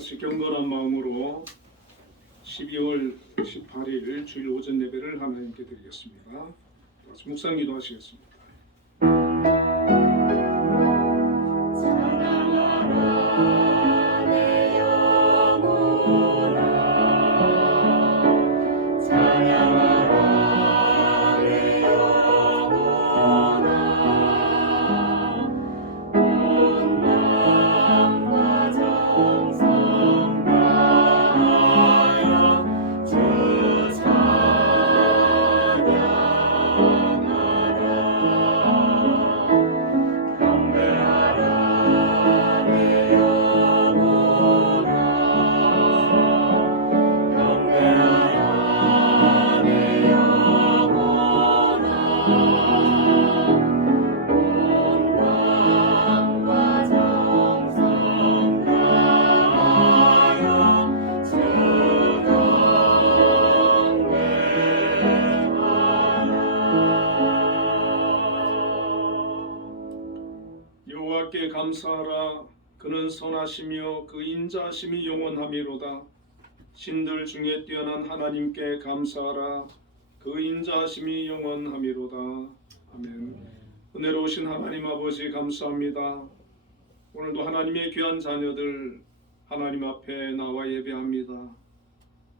같이 경건한 마음으로 12월 18일 주일 오전 예배를 하나님께 드리겠습니다. 다시 묵상 기도하시겠습니다. 여호와께 감사하라. 그는 선하시며 그 인자하심이 영원하미로다. 신들 중에 뛰어난 하나님께 감사하라. 그 인자하심이 영원하미로다. 아멘. 은혜로우신 하나님 아버지 감사합니다. 오늘도 하나님의 귀한 자녀들 하나님 앞에 나와 예배합니다.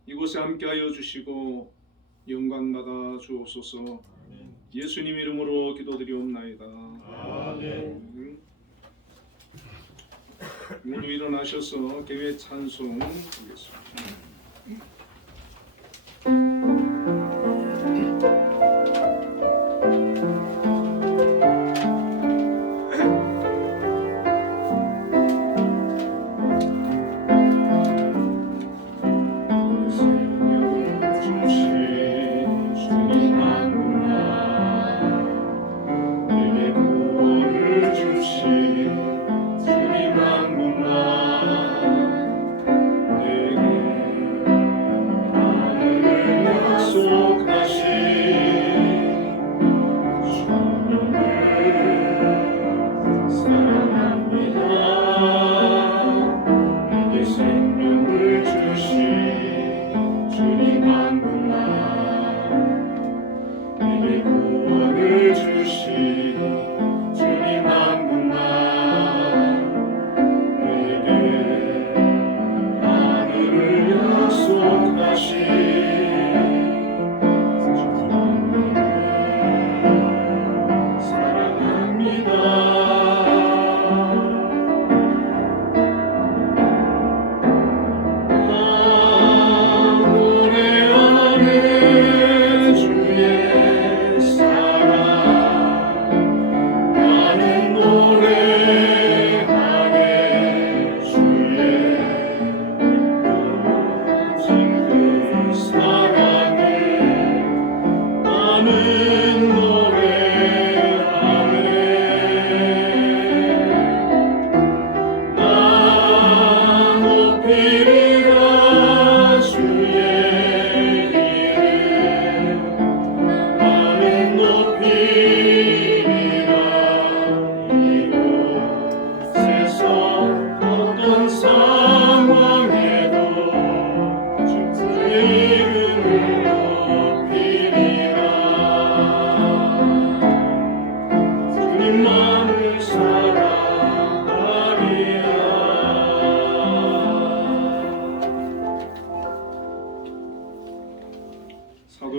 이곳에 함께하여 주시고 영광 받아 주옵소서. 예수님 이름으로 기도드리옵나이다. 아멘. 모두 일어나셔서 교회 찬송 드리겠습니다.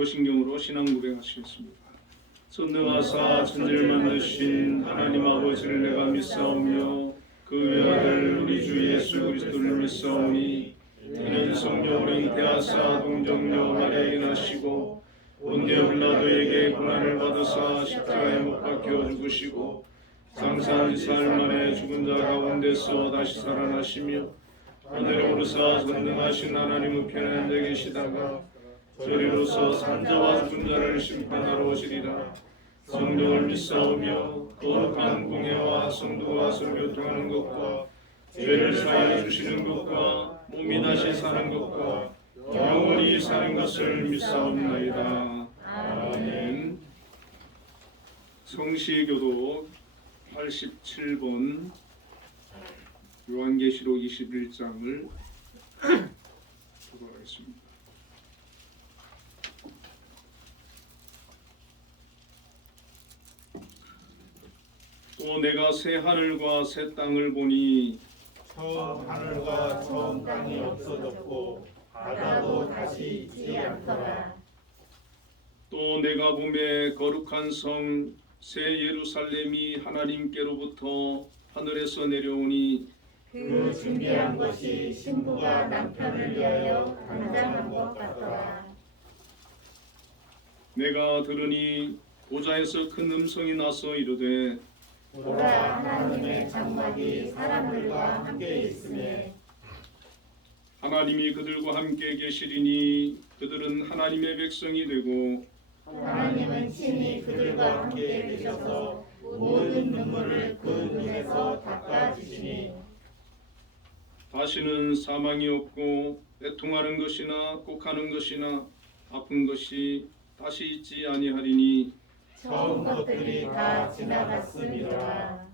사도신경으로 신앙 고백하시겠습니다. 전능하사 천지를 만드신 하나님 아버지를 내가 믿사오며 그 외아들 우리 주 예수 그리스도를 믿사오니 이는 성령으로 잉태하사 동정녀 마리아에 나시고 본디오 빌라도에게 고난을 받으사 십자가에 못 박혀 죽으시고 장사한 4일 만에 죽은 자 가운데서 다시 살아나시며 하늘에 오르사 전능하신 하나님 우편에 앉아 계시다가 저리로서 산자와 죽은 자를 심판하러 오시리라. 성령을 믿사오며 거룩한 공예와 성도가 서로 교통하는 것과 죄를 사하여 주시는 것과 몸이 다시 사는 것과 영원히 사는 것을 믿사옵나이다. 아멘. 성시교도 87번 요한계시록 21장을 기도하겠습니다. 또 내가 새 하늘과 새 땅을 보니 처음 하늘과 처음 땅이 없어졌고 바다도 다시 있지 않더라. 또 내가 보매 거룩한 성 새 예루살렘이 하나님께로부터 하늘에서 내려오니 그 준비한 것이 신부가 남편을 위하여 단장한 것 같더라. 내가 들으니 보좌에서 큰 음성이 나서 이르되 보라, 하나님의 장막이 사람들과 함께 있으니 하나님이 그들과 함께 계시리니 그들은 하나님의 백성이 되고 하나님은 친히 그들과 함께 계셔서 모든 눈물을 그 눈에서 닦아주시니 다시는 사망이 없고 애통하는 것이나 곡하는 것이나 아픈 것이 다시 있지 아니하리니 처음 것들이 다 지나갔음이로라.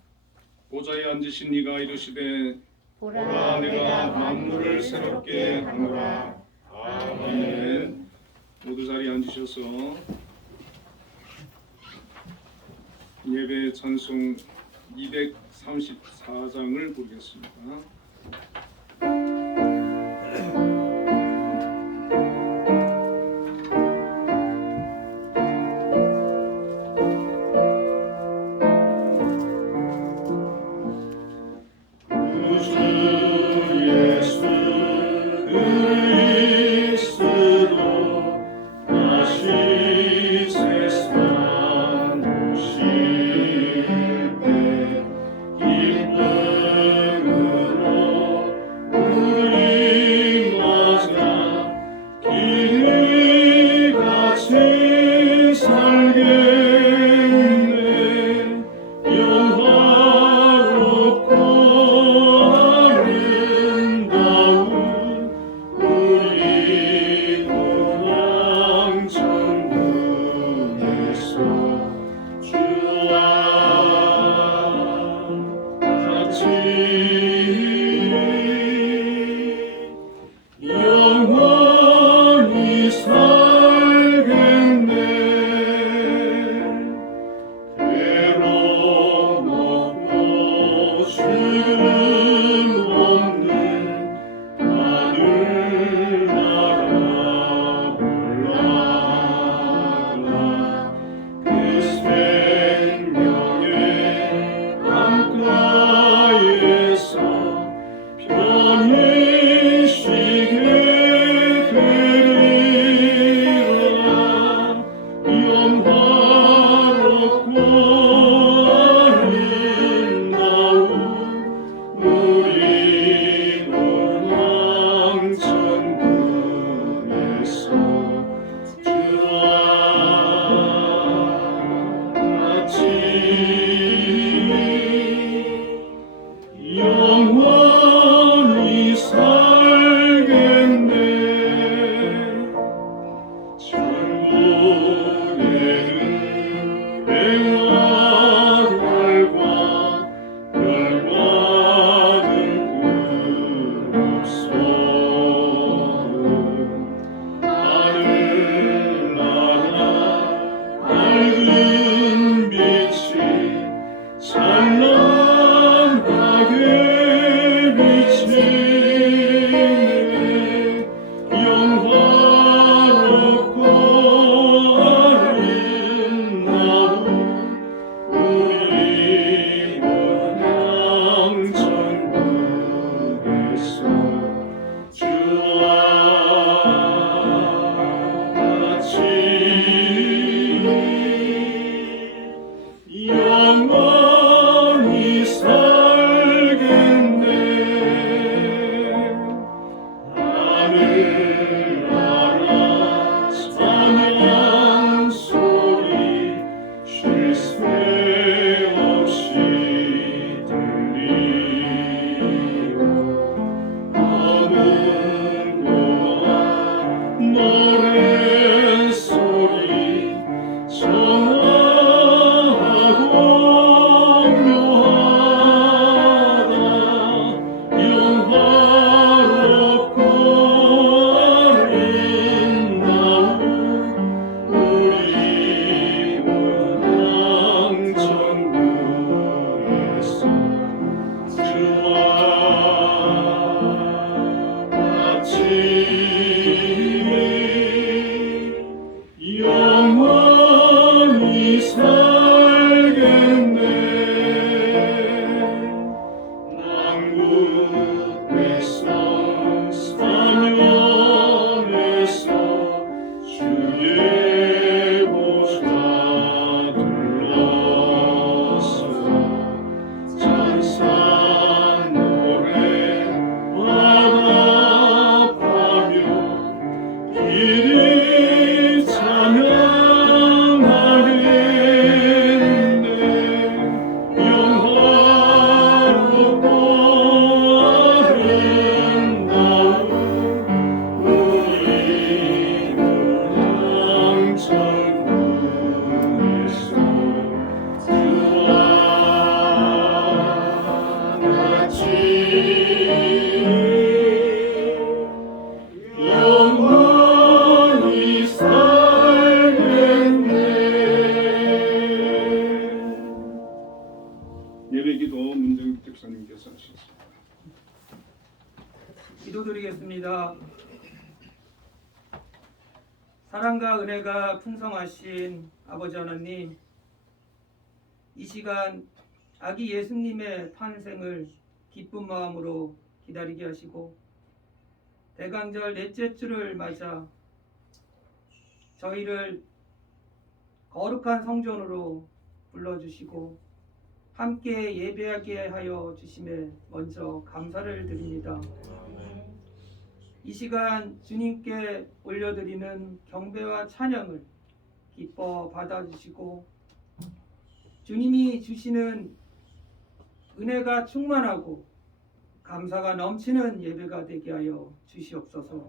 보좌에 앉으신 이가 이르시되 보라, 내가 만물을 새롭게 하노라. 아멘. 모두 자리에 앉으셔서 예배 찬송 234장을 부르겠습니다. 예배기도 문정익 집사님께서 하시겠습니다. 기도드리겠습니다. 사랑과 은혜가 풍성하신 아버지 하나님, 이 시간 아기 예수님의 탄생을 기쁜 마음으로 기다리게 하시고 대강절 넷째 주를 맞아 저희를 거룩한 성전으로 불러주시고 함께 예배하게 하여 주심에 먼저 감사를 드립니다. 이 시간 주님께 올려드리는 경배와 찬양을 기뻐 받아주시고 주님이 주시는 은혜가 충만하고 감사가 넘치는 예배가 되게 하여 주시옵소서.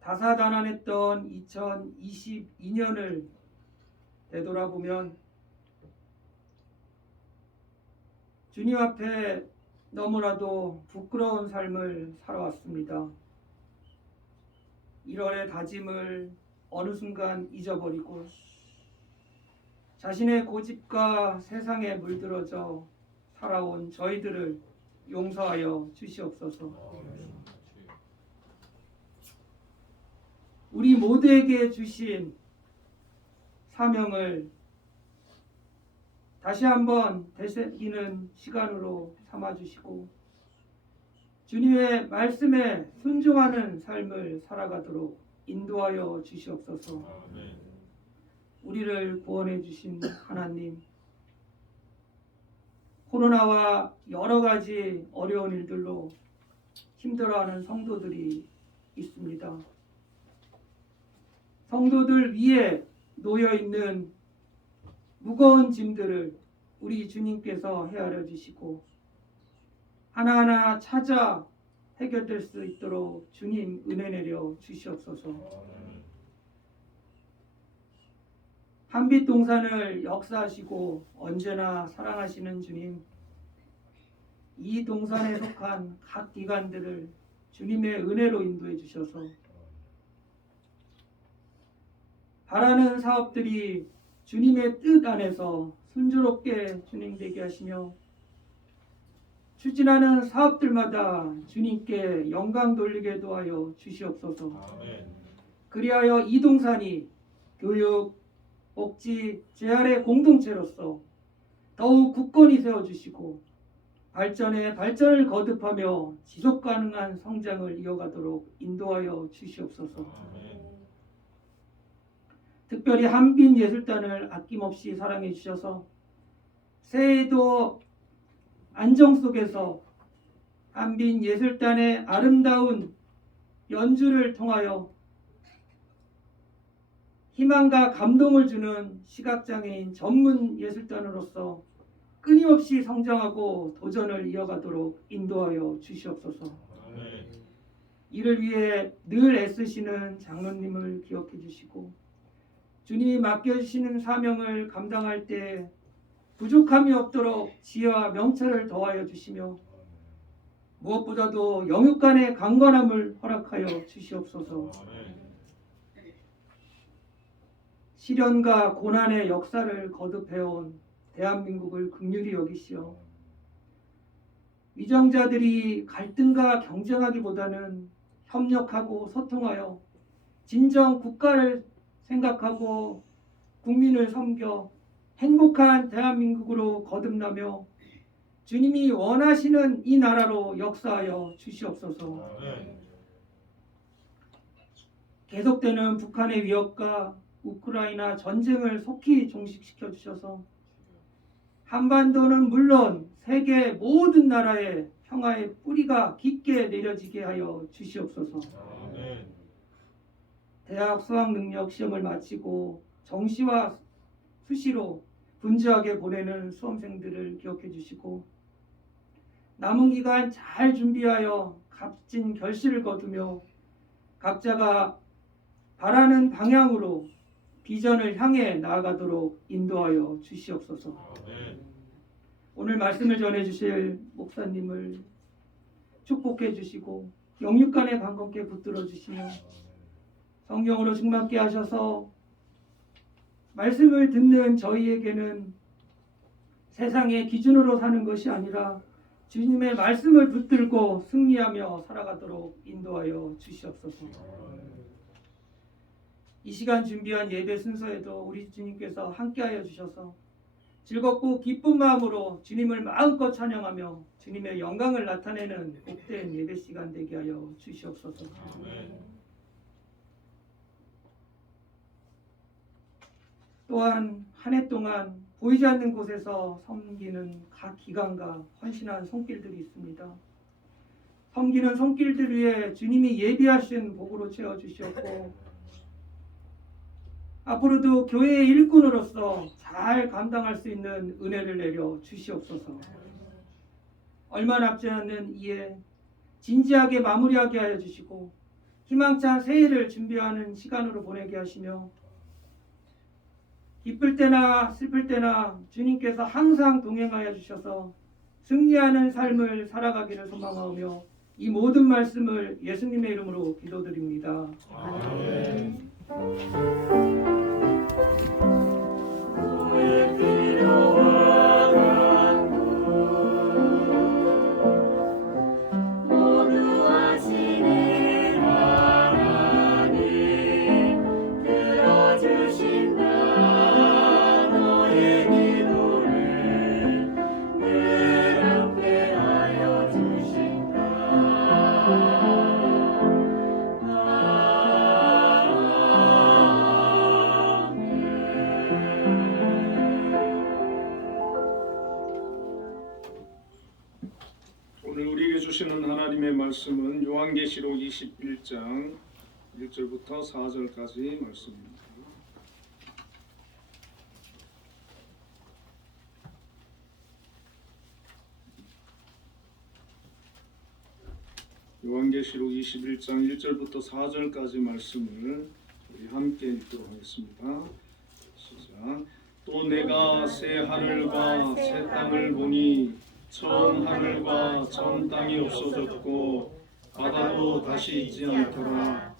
다사다난했던 2022년을 되돌아보면 주님 앞에 너무나도 부끄러운 삶을 살아왔습니다. 1월의 다짐을 어느 순간 잊어버리고 자신의 고집과 세상에 물들어져 살아온 저희들을 용서하여 주시옵소서. 우리 모두에게 주신 사명을 다시 한번 되새기는 시간으로 삼아주시고 주님의 말씀에 순종하는 삶을 살아가도록 인도하여 주시옵소서. 우리를 구원해 주신 하나님, 코로나와 여러 가지 어려운 일들로 힘들어하는 성도들이 있습니다. 성도들 위에 놓여있는 무거운 짐들을 우리 주님께서 헤아려 주시고 하나하나 찾아 해결될 수 있도록 주님 은혜 내려 주시옵소서. 한빛 동산을 역사하시고 언제나 사랑하시는 주님, 이 동산에 속한 각 기관들을 주님의 은혜로 인도해 주셔서 바라는 사업들이 주님의 뜻 안에서 순조롭게 진행되게 하시며 추진하는 사업들마다 주님께 영광 돌리게 도하여 주시옵소서. 그리하여 이 동산이 교육, 복지, 재활의 공동체로서 더욱 굳건히 세워주시고 발전에 발전을 거듭하며 지속가능한 성장을 이어가도록 인도하여 주시옵소서. 특별히 한빈 예술단을 아낌없이 사랑해 주셔서 새해에도 안정 속에서 한빈 예술단의 아름다운 연주를 통하여 희망과 감동을 주는 시각장애인 전문 예술단으로서 끊임없이 성장하고 도전을 이어가도록 인도하여 주시옵소서. 이를 위해 늘 애쓰시는 장로님을 기억해 주시고 주님이 맡겨주시는 사명을 감당할 때 부족함이 없도록 지혜와 명철을 더하여 주시며 무엇보다도 영육간의 강건함을 허락하여 주시옵소서. 시련과 고난의 역사를 거듭해온 대한민국을 긍휼히 여기시어 위정자들이 갈등과 경쟁하기보다는 협력하고 소통하여 진정 국가를 생각하고 국민을 섬겨 행복한 대한민국으로 거듭나며 주님이 원하시는 이 나라로 역사하여 주시옵소서. 계속되는 북한의 위협과 우크라이나 전쟁을 속히 종식시켜 주셔서 한반도는 물론 세계 모든 나라의 평화의 뿌리가 깊게 내려지게 하여 주시옵소서. 대학 수학 능력 시험을 마치고 정시와 수시로 분주하게 보내는 수험생들을 기억해 주시고 남은 기간 잘 준비하여 값진 결실을 거두며 각자가 바라는 방향으로 비전을 향해 나아가도록 인도하여 주시옵소서. 오늘 말씀을 전해 주실 목사님을 축복해 주시고 영육간의 강건케 붙들어 주시며 성령으로 충만케 하셔서 말씀을 듣는 저희에게는 세상의 기준으로 사는 것이 아니라 주님의 말씀을 붙들고 승리하며 살아가도록 인도하여 주시옵소서. 이 시간 준비한 예배 순서에도 우리 주님께서 함께하여 주셔서 즐겁고 기쁜 마음으로 주님을 마음껏 찬양하며 주님의 영광을 나타내는 복된 예배 시간 되게 하여 주시옵소서. 또한 한 해 동안 보이지 않는 곳에서 섬기는 각 기관과 헌신한 손길들이 있습니다. 섬기는 손길들 위해 주님이 예비하신 복으로 채워주시었고 앞으로도 교회의 일꾼으로서 잘 감당할 수 있는 은혜를 내려 주시옵소서. 얼마 남지 않는 이에 진지하게 마무리하게 하여 주시고 희망찬 새해를 준비하는 시간으로 보내게 하시며 기쁠 때나 슬플 때나 주님께서 항상 동행하여 주셔서 승리하는 삶을 살아가기를 소망하며 이 모든 말씀을 예수님의 이름으로 기도드립니다. 아멘. 오늘 우리에게 주시는 하나님의 말씀은 요한계시록 21장 1절부터 4절까지 말씀입니다. 요한계시록 21장 1절부터 4절까지 말씀을 우리 함께 읽도록 하겠습니다. 시작. 또 내가 새 하늘과 새 땅을 보니 처음 하늘과 처음 땅이 없어졌고 바다도 다시 있지 않더라.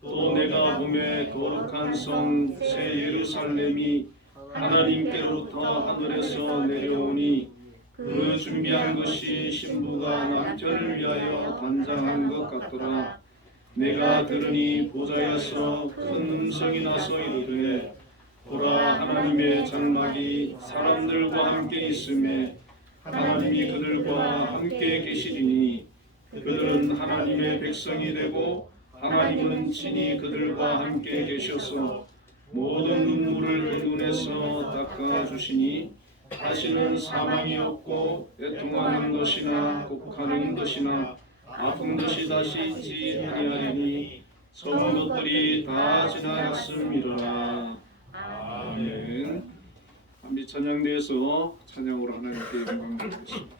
또 내가 보매 거룩한 성 새 예루살렘이 하나님께로부터 하늘에서 내려오니 그 준비한 것이 신부가 남편을 위하여 단장한 것 같더라. 내가 들으니 보좌에서 큰 음성이 나서 이르되 보라 하나님의 장막이 사람들과 함께 있음에 하나님이 그들과 함께 계시리니 그들은 하나님의 백성이 되고 하나님은 친히 그들과 함께 계셔서 모든 눈물을 그 눈에서 닦아주시니 다시는 사망이 없고 애통하는 것이나 곡하는 것이나 아픈 것이 다시 있지 아니하리니 전 것들이 다 지나갔음이라. 아멘. 한비 찬양대에서 찬양으로 하나님께 영광 드리겠습니다.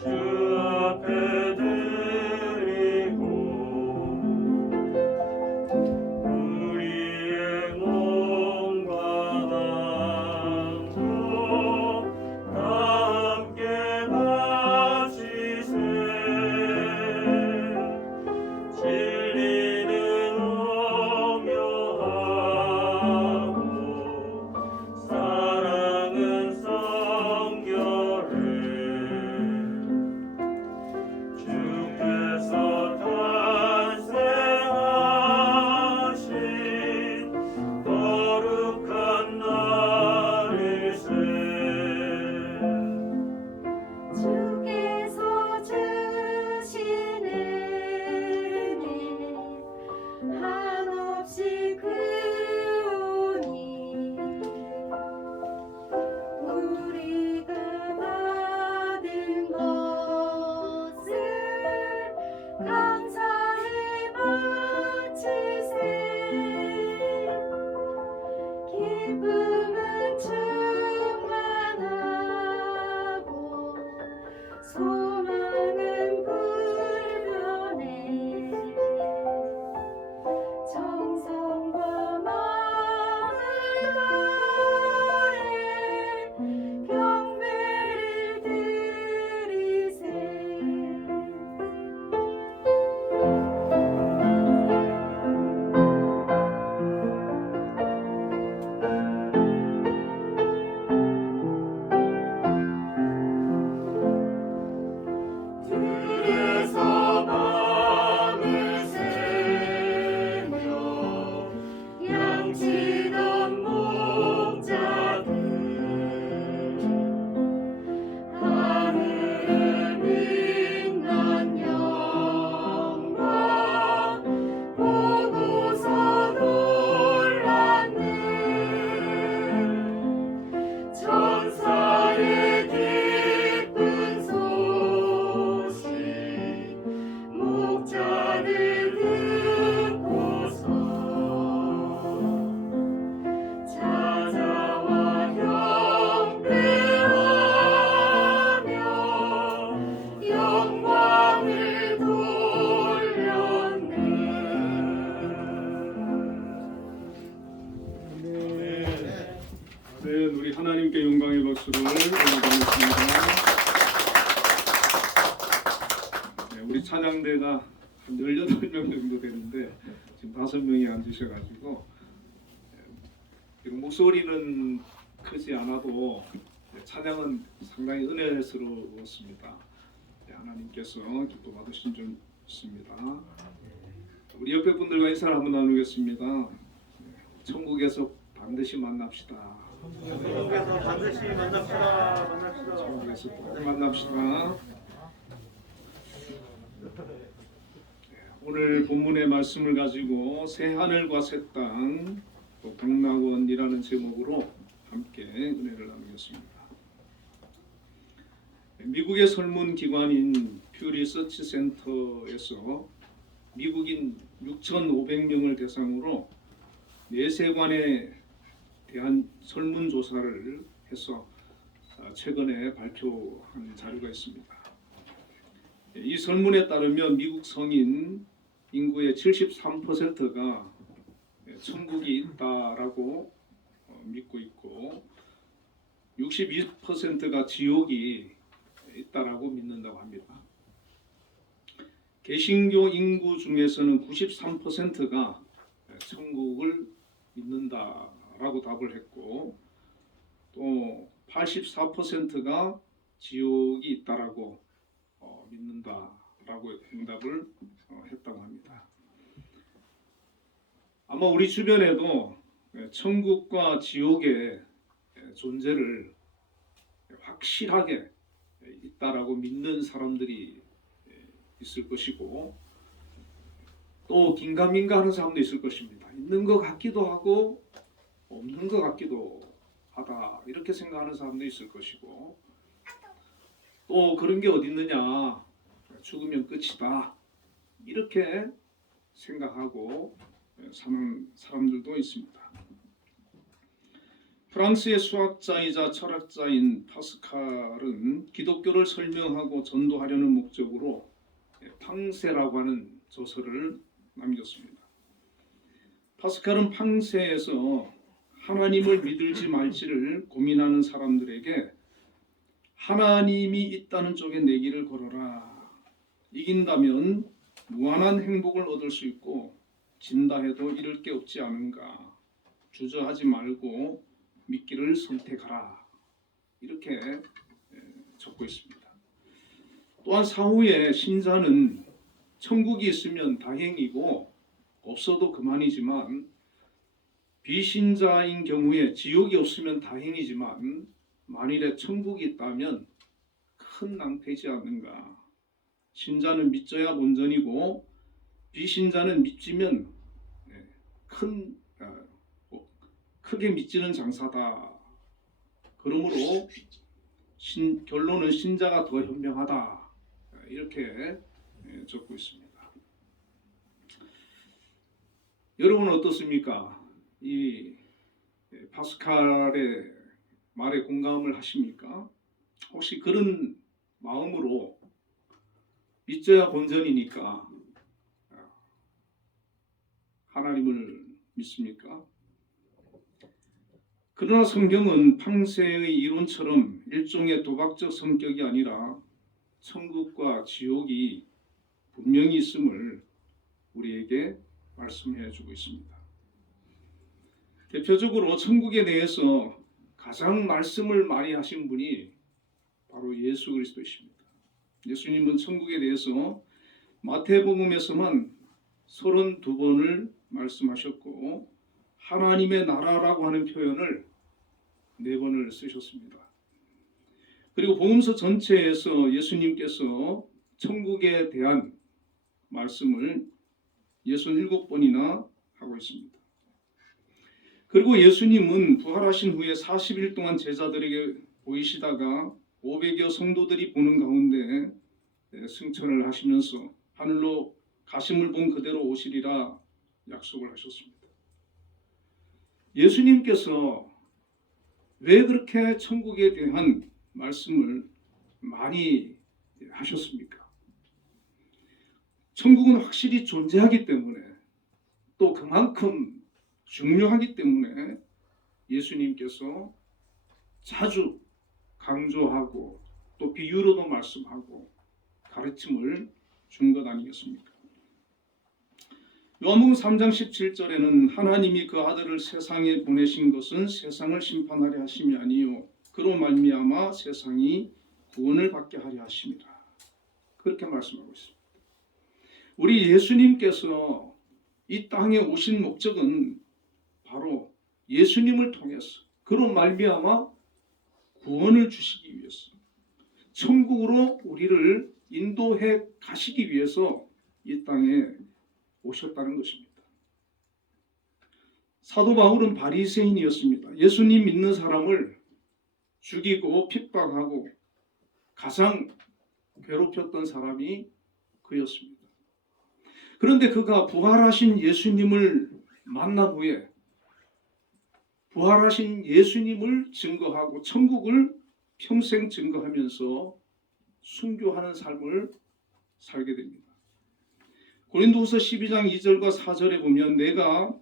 주 앞에 드리고 박수를 보내드리겠습니다. 네, 우리 찬양대가 한 18명 정도 되는데 지금 5명이 앉으셔가지고 목소리는 크지 않아도 찬양은 상당히 은혜스러웠습니다. 하나님께서 기뻐 받으신 줄 믿습니다. 우리 옆에 분들과 인사를 한번 나누겠습니다. 천국에서 반드시 만납시다. 천국에서 반드시 만납시다. 천국에서 꼭 만납시다. 오늘 본문의 말씀을 가지고 새 하늘과 새 땅, 또 복락원이라는 제목으로 함께 은혜를 나누겠습니다. 미국의 설문기관인 퓨 리서치 센터에서 미국인 6,500명을 대상으로 내세관에 대한 설문조사를 해서 최근에 발표한 자료가 있습니다. 이 설문에 따르면 미국 성인 인구의 73%가 천국이 있다라고 믿고 있고 62%가 지옥이 있다라고 믿는다고 합니다. 개신교 인구 중에서는 93%가 천국을 믿는다라고 답을 했고 또 84%가 지옥이 있다라고 믿는다라고 응답을 했다고 합니다. 아마 우리 주변에도 천국과 지옥의 존재를 확실하게 있다라고 믿는 사람들이 있을 것이고 또 긴가민가 하는 사람도 있을 것입니다. 있는 것 같기도 하고 없는 것 같기도 하다 이렇게 생각하는 사람도 있을 것이고 또 그런 게 어디 있느냐 죽으면 끝이다 이렇게 생각하고 사는 사람들도 있습니다. 프랑스의 수학자이자 철학자인 파스칼은 기독교를 설명하고 전도하려는 목적으로 팡세라고 하는 저서를 남겼습니다. 파스칼은 팡세에서 하나님을 믿을지 말지를 고민하는 사람들에게 하나님이 있다는 쪽에 내기를 걸어라. 이긴다면 무한한 행복을 얻을 수 있고 진다 해도 잃을 게 없지 않은가. 주저하지 말고 믿기를 선택하라. 이렇게 적고 있습니다. 또한 사후에 신자는 천국이 있으면 다행이고 없어도 그만이지만 비신자인 경우에 지옥이 없으면 다행이지만 만일에 천국이 있다면 큰 낭패지 않는가. 신자는 믿져야 본전이고 비신자는 믿지면 크게 믿지는 장사다. 그러므로 결론은 신자가 더 현명하다. 이렇게 적고 있습니다. 여러분은 어떻습니까? 이 파스칼의 말에 공감을 하십니까? 혹시 그런 마음으로 믿져야 본전이니까 하나님을 믿습니까? 그러나 성경은 팡세의 이론처럼 일종의 도박적 성격이 아니라 천국과 지옥이 분명히 있음을 우리에게 말씀해 주고 있습니다. 대표적으로 천국에 대해서 가장 말씀을 많이 하신 분이 바로 예수 그리스도이십니다. 예수님은 천국에 대해서 마태복음에서만 32번을 말씀하셨고 하나님의 나라라고 하는 표현을 4번을 쓰셨습니다. 그리고 복음서 전체에서 예수님께서 천국에 대한 말씀을 67번이나 하고 있습니다. 그리고 예수님은 부활하신 후에 40일 동안 제자들에게 보이시다가 500여 성도들이 보는 가운데 승천을 하시면서 하늘로 가심을 본 그대로 오시리라 약속을 하셨습니다. 예수님께서 왜 그렇게 천국에 대한 말씀을 많이 하셨습니까? 천국은 확실히 존재하기 때문에 또 그만큼 중요하기 때문에 예수님께서 자주 강조하고 또 비유로도 말씀하고 가르침을 준 것 아니겠습니까? 요한복음 3장 17절에는 하나님이 그 아들을 세상에 보내신 것은 세상을 심판하려 하심이 아니요 그로 말미암아 세상이 구원을 받게 하려 하심이라. 그렇게 말씀하고 있습니다. 우리 예수님께서 이 땅에 오신 목적은 바로 예수님을 통해서 그로 말미암아 구원을 주시기 위해서 천국으로 우리를 인도해 가시기 위해서 이 땅에 오셨다는 것입니다. 사도 바울은 바리새인이었습니다. 예수님 믿는 사람을 죽이고 핍박하고 가장 괴롭혔던 사람이 그였습니다. 그런데 그가 부활하신 예수님을 만난 후에 부활하신 예수님을 증거하고 천국을 평생 증거하면서 순교하는 삶을 살게 됩니다. 고린도후서 12장 2절과 4절에 보면 내가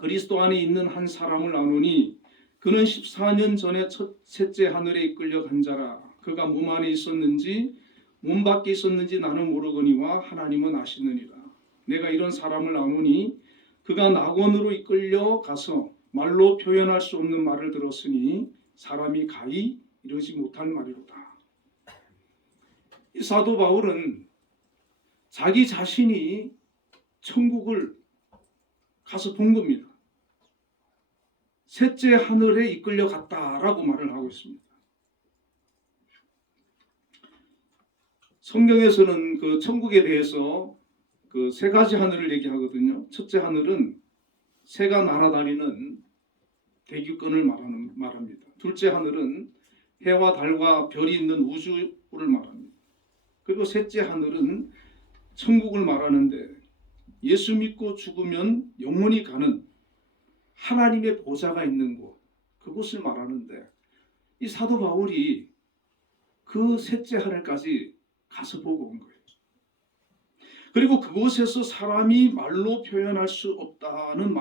그리스도 안에 있는 한 사람을 아노니 그는 14년 전에 셋째 하늘에 이끌려 간 자라. 그가 몸 안에 있었는지 몸 밖에 있었는지 나는 모르거니와 하나님은 아시느니라. 내가 이런 사람을 아노니 그가 낙원으로 이끌려 가서 말로 표현할 수 없는 말을 들었으니 사람이 가히 이르지 못할 말이로다. 이 사도 바울은 자기 자신이 천국을 가서 본 겁니다. 셋째 하늘에 이끌려 갔다라고 말을 하고 있습니다. 성경에서는 그 천국에 대해서 그 세 가지 하늘을 얘기하거든요. 첫째 하늘은 새가 날아다니는 대기권을 말합니다. 둘째 하늘은 해와 달과 별이 있는 우주를 말합니다. 그리고 셋째 하늘은 천국을 말하는데 예수 믿고 죽으면 영원히 가는 하나님의 보좌가 있는 곳, 그곳을 말하는데 이 사도 바울이 그 셋째 하늘까지 가서 보고 온 거예요. 그리고 그곳에서 사람이 말로 표현할 수 없는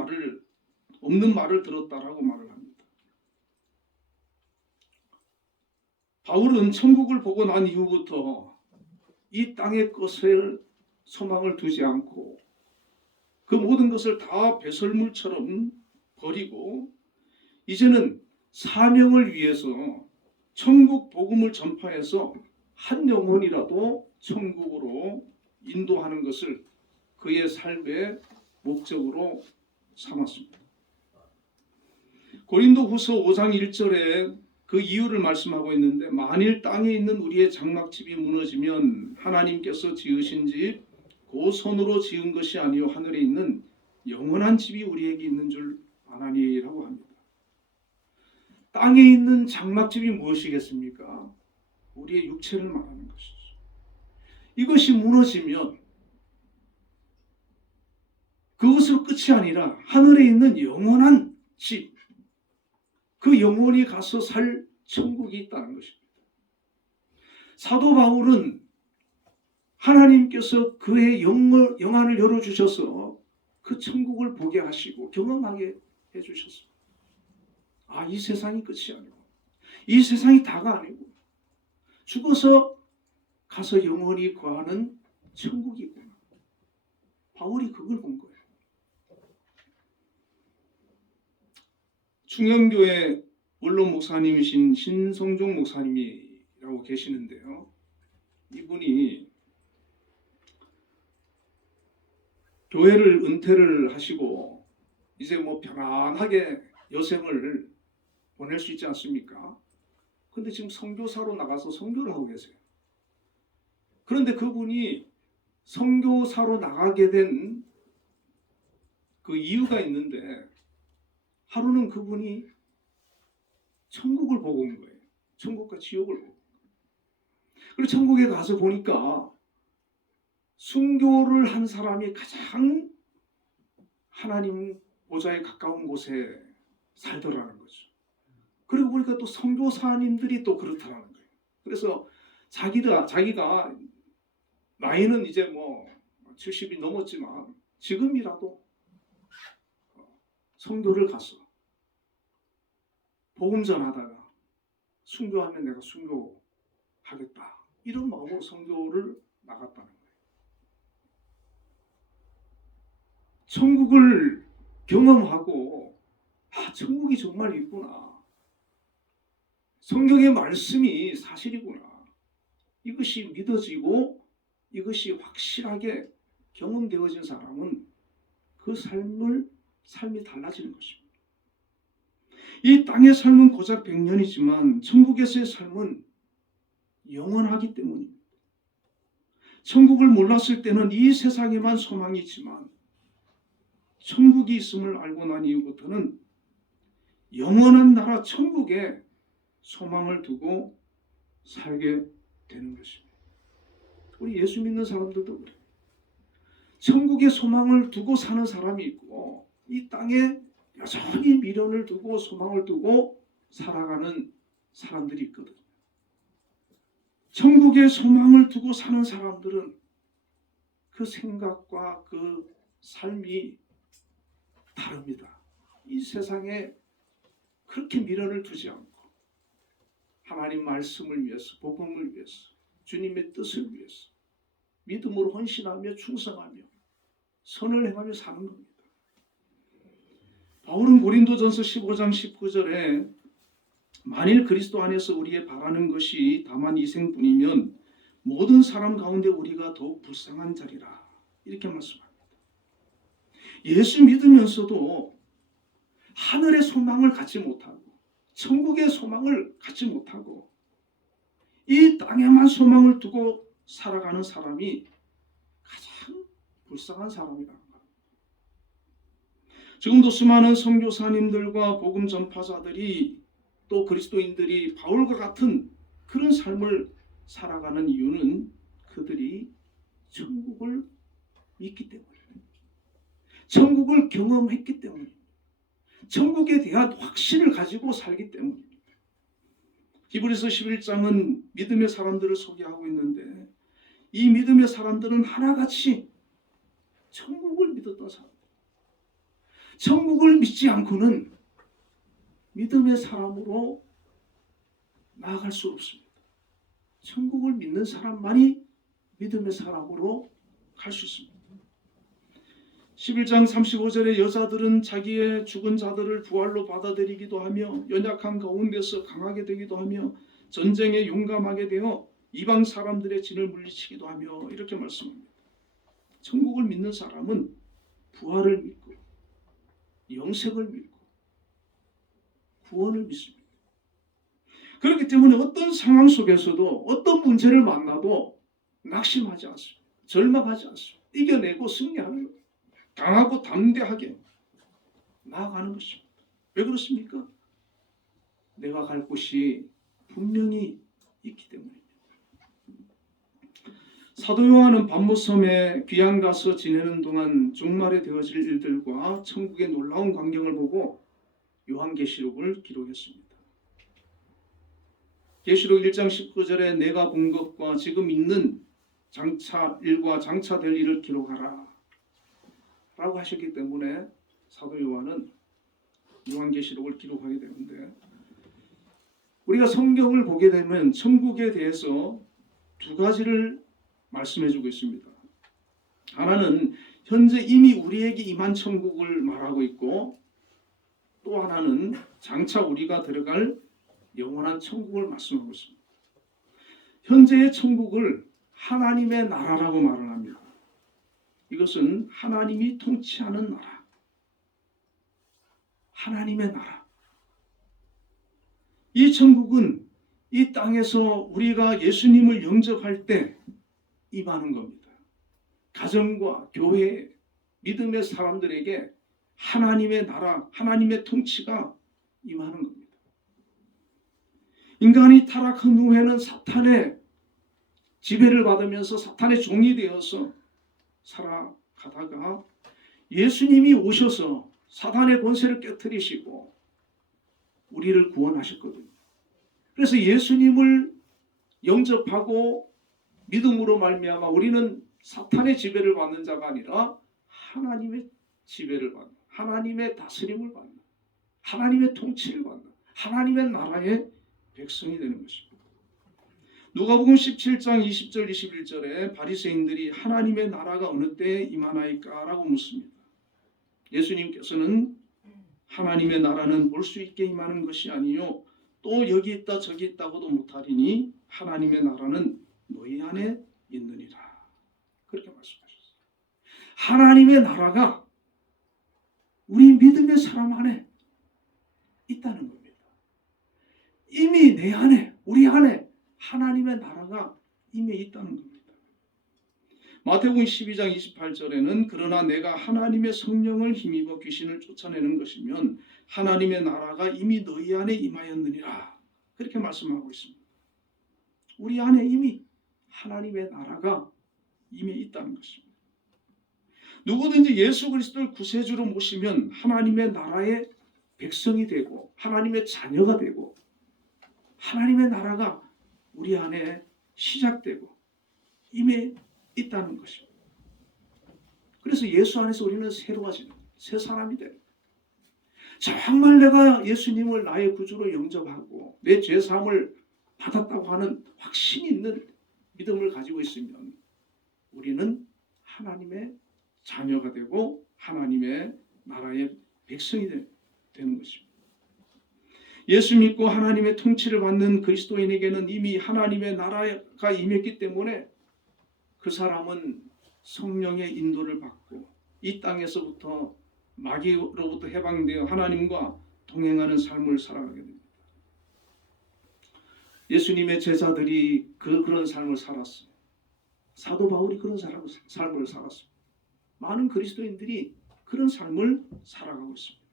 말을 들었다라고 말을 합니다. 바울은 천국을 보고 난 이후부터 이 땅의 것을 소망을 두지 않고 그 모든 것을 다 배설물처럼 버리고 이제는 사명을 위해서 천국 복음을 전파해서 한 영혼이라도 천국으로 인도하는 것을 그의 삶의 목적으로 삼았습니다. 고린도후서 5장 1절에 그 이유를 말씀하고 있는데 만일 땅에 있는 우리의 장막집이 무너지면 하나님께서 지으신 집 그 손으로 지은 것이 아니요 하늘에 있는 영원한 집이 우리에게 있는 줄 아나니라고 합니다. 땅에 있는 장막집이 무엇이겠습니까? 우리의 육체를 말하는 것이죠. 이것이 무너지면 그것으로 끝이 아니라 하늘에 있는 영원한 집, 그 영혼이 가서 살 천국이 있다는 것입니다. 사도 바울은 하나님께서 그의 영안을 열어주셔서 그 천국을 보게 하시고 경험하게 해주셨습니다. 아, 이 세상이 끝이 아니고 이 세상이 다가 아니고 죽어서 가서 영원히 거하는 천국이구나. 바울이 그걸 본 거예요. 충영교회 원로 목사님이신 신성종 목사님이라고 계시는데요. 이분이 교회를 은퇴를 하시고 이제 뭐 편안하게 여생을 보낼 수 있지 않습니까? 근데 지금 선교사로 나가서 선교를 하고 계세요. 그런데 그분이 선교사로 나가게 된 그 이유가 있는데 하루는 그분이 천국을 보고 온 거예요. 천국과 지옥을 보고. 그리고 천국에 가서 보니까 순교를 한 사람이 가장 하나님 보좌에 가까운 곳에 살더라는 거죠. 그리고 보니까 또 선교사님들이 또 그렇다라는 거예요. 그래서 자기가 나이는 이제 뭐 70이 넘었지만 지금이라도 선교를 가서 복음 전하다가 순교하면 내가 순교하겠다. 이런 마음으로 선교를 나갔다는 거예요. 천국을 경험하고 천국이 정말 있구나. 성경의 말씀이 사실이구나. 이것이 믿어지고 이것이 확실하게 경험되어진 사람은 그 삶이 달라지는 것입니다. 이 땅의 삶은 고작 100년이지만 천국에서의 삶은 영원하기 때문입니다. 천국을 몰랐을 때는 이 세상에만 소망이 있지만 천국이 있음을 알고 난 이후부터는 영원한 나라 천국에 소망을 두고 살게 되는 것입니다. 우리 예수 믿는 사람들도 그래요. 천국에 소망을 두고 사는 사람이 있고 이 땅에 여전히 미련을 두고 소망을 두고 살아가는 사람들이 있거든요. 천국에 소망을 두고 사는 사람들은 그 생각과 그 삶이 다릅니다. 이 세상에 그렇게 미련을 두지 않고 하나님 말씀을 위해서, 복음을 위해서, 주님의 뜻을 위해서 믿음으로 헌신하며 충성하며 선을 행하며 사는 겁니다. 바울은 고린도전서 15장 19절에 만일 그리스도 안에서 우리의 바라는 것이 다만 이생뿐이면 모든 사람 가운데 우리가 더욱 불쌍한 자리라 이렇게 말씀합니다. 예수 믿으면서도 하늘의 소망을 갖지 못하고 천국의 소망을 갖지 못하고 이 땅에만 소망을 두고 살아가는 사람이 가장 불쌍한 사람이라는 겁니다. 지금도 수많은 선교사님들과 복음 전파자들이 또 그리스도인들이 바울과 같은 그런 삶을 살아가는 이유는 그들이 천국을 믿기 때문입니다. 천국을 경험했기 때문입니다. 천국에 대한 확신을 가지고 살기 때문입니다. 히브리서 11장은 믿음의 사람들을 소개하고 있는데 이 믿음의 사람들은 하나같이 천국을 믿었던 사람들. 천국을 믿지 않고는 믿음의 사람으로 나아갈 수 없습니다. 천국을 믿는 사람만이 믿음의 사람으로 갈 수 있습니다. 11장 35절에 여자들은 자기의 죽은 자들을 부활로 받아들이기도 하며 연약한 가운데서 강하게 되기도 하며 전쟁에 용감하게 되어 이방 사람들의 진을 물리치기도 하며 이렇게 말씀합니다. 천국을 믿는 사람은 부활을 믿고 영생을 믿고 구원을 믿습니다. 그렇기 때문에 어떤 상황 속에서도 어떤 문제를 만나도 낙심하지 않습니다. 절망하지 않습니다. 이겨내고 승리하는 거예요. 강하고 담대하게 나아가는 것입니다. 왜 그렇습니까? 내가 갈 곳이 분명히 있기 때문입니다. 사도 요한은 반모섬에 귀양 가서 지내는 동안 종말에 되어질 일들과 천국의 놀라운 광경을 보고 요한계시록을 기록했습니다. 계시록 1장 19절에 내가 본 것과 지금 있는 장차 일과 장차될 일을 기록하라 라고 하셨기 때문에 사도 요한은 요한계시록을 기록하게 되는데 우리가 성경을 보게 되면 천국에 대해서 두 가지를 말씀해주고 있습니다. 하나는 현재 이미 우리에게 임한 천국을 말하고 있고 또 하나는 장차 우리가 들어갈 영원한 천국을 말씀하고 있습니다. 현재의 천국을 하나님의 나라라고 말을 합니다. 이것은 하나님이 통치하는 나라, 하나님의 나라. 이 천국은 이 땅에서 우리가 예수님을 영접할 때 임하는 겁니다. 가정과 교회, 믿음의 사람들에게 하나님의 나라, 하나님의 통치가 임하는 겁니다. 인간이 타락한 후에는 사탄의 지배를 받으면서 사탄의 종이 되어서 살아가다가 예수님이 오셔서 사탄의 권세를 깨뜨리시고 우리를 구원하셨거든요. 그래서 예수님을 영접하고 믿음으로 말미암아 우리는 사탄의 지배를 받는 자가 아니라 하나님의 지배를 받는, 하나님의 다스림을 받는, 하나님의 통치를 받는, 하나님의 나라의 백성이 되는 것입니다. 누가복음 17장 20절 21절에 바리새인들이 하나님의 나라가 어느 때에 임하나이까라고 묻습니다. 예수님께서는 하나님의 나라는 볼 수 있게 임하는 것이 아니요 또 여기 있다 저기 있다고도 못하리니 하나님의 나라는 너희 안에 있느니라. 그렇게 말씀하셨어요. 하나님의 나라가 우리 믿음의 사람 안에 있다는 겁니다. 이미 내 안에, 우리 안에 하나님의 나라가 이미 있다는 겁니다. 마태복음 12장 28절에는 그러나 내가 하나님의 성령을 힘입어 귀신을 쫓아내는 것이면 하나님의 나라가 이미 너희 안에 임하였느니라. 그렇게 말씀하고 있습니다. 우리 안에 이미 하나님의 나라가 이미 있다는 것입니다. 누구든지 예수 그리스도를 구세주로 모시면 하나님의 나라의 백성이 되고 하나님의 자녀가 되고 하나님의 나라가 우리 안에 시작되고 이미 있다는 것입니다. 그래서 예수 안에서 우리는 새로워지는 새 사람이 되는 거예요. 정말 내가 예수님을 나의 구주로 영접하고 내 죄사함을 받았다고 하는 확신이 있는 믿음을 가지고 있으면 우리는 하나님의 자녀가 되고 하나님의 나라의 백성이 되는 것입니다. 예수 믿고 하나님의 통치를 받는 그리스도인에게는 이미 하나님의 나라가 임했기 때문에 그 사람은 성령의 인도를 받고 이 땅에서부터 마귀로부터 해방되어 하나님과 동행하는 삶을 살아가게 됩니다. 예수님의 제자들이 그런 삶을 살았어요. 사도 바울이 그런 삶을 살았습니다. 많은 그리스도인들이 그런 삶을 살아가고 있습니다.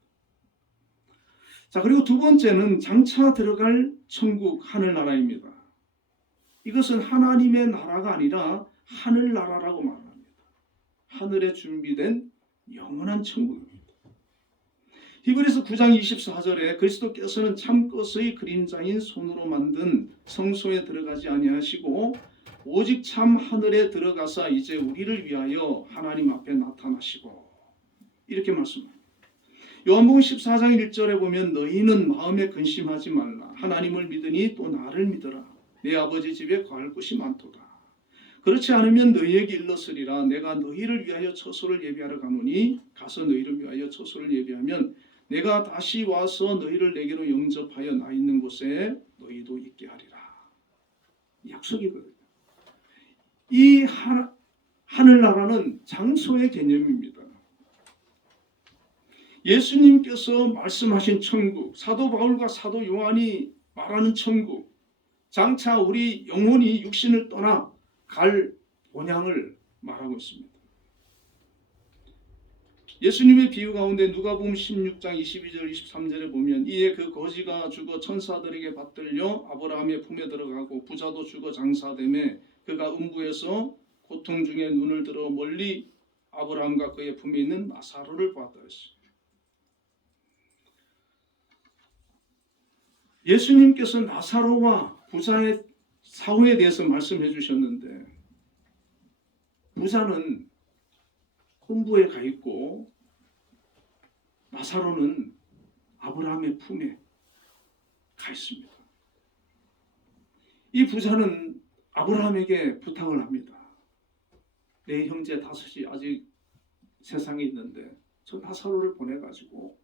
자, 그리고 두 번째는 장차 들어갈 천국 하늘나라입니다. 이것은 하나님의 나라가 아니라 하늘나라라고 말합니다. 하늘에 준비된 영원한 천국입니다. 히브리서 9장 24절에 그리스도께서는 참것의 그림자인 손으로 만든 성소에 들어가지 아니하시고 오직 참 하늘에 들어가사 이제 우리를 위하여 하나님 앞에 나타나시고 이렇게 말씀합니다. 요한복음 14장 1절에 보면 너희는 마음에 근심하지 말라. 하나님을 믿으니 또 나를 믿어라. 내 아버지 집에 거할 곳이 많도다. 그렇지 않으면 너희에게 일렀으리라. 내가 너희를 위하여 처소를 예비하러 가노니 가서 너희를 위하여 처소를 예비하면 내가 다시 와서 너희를 내게로 영접하여 나 있는 곳에 너희도 있게 하리라. 약속이거든요. 이 하늘나라는 장소의 개념입니다. 예수님께서 말씀하신 천국, 사도 바울과 사도 요한이 말하는 천국, 장차 우리 영혼이 육신을 떠나 갈 본향을 말하고 있습니다. 예수님의 비유 가운데 누가복음 16장 22절 23절에 보면 이에 그 거지가 죽어 천사들에게 받들려 아브라함의 품에 들어가고 부자도 죽어 장사되매 그가 음부에서 고통 중에 눈을 들어 멀리 아브라함과 그의 품에 있는 나사로를 보았다 했습니다. 예수님께서 나사로와 부자의 사후에 대해서 말씀해 주셨는데 부자는 음부에 가 있고 나사로는 아브라함의 품에 가 있습니다. 이 부자는 아브라함에게 부탁을 합니다. 내 형제 다섯이 아직 세상에 있는데 저 나사로를 보내가지고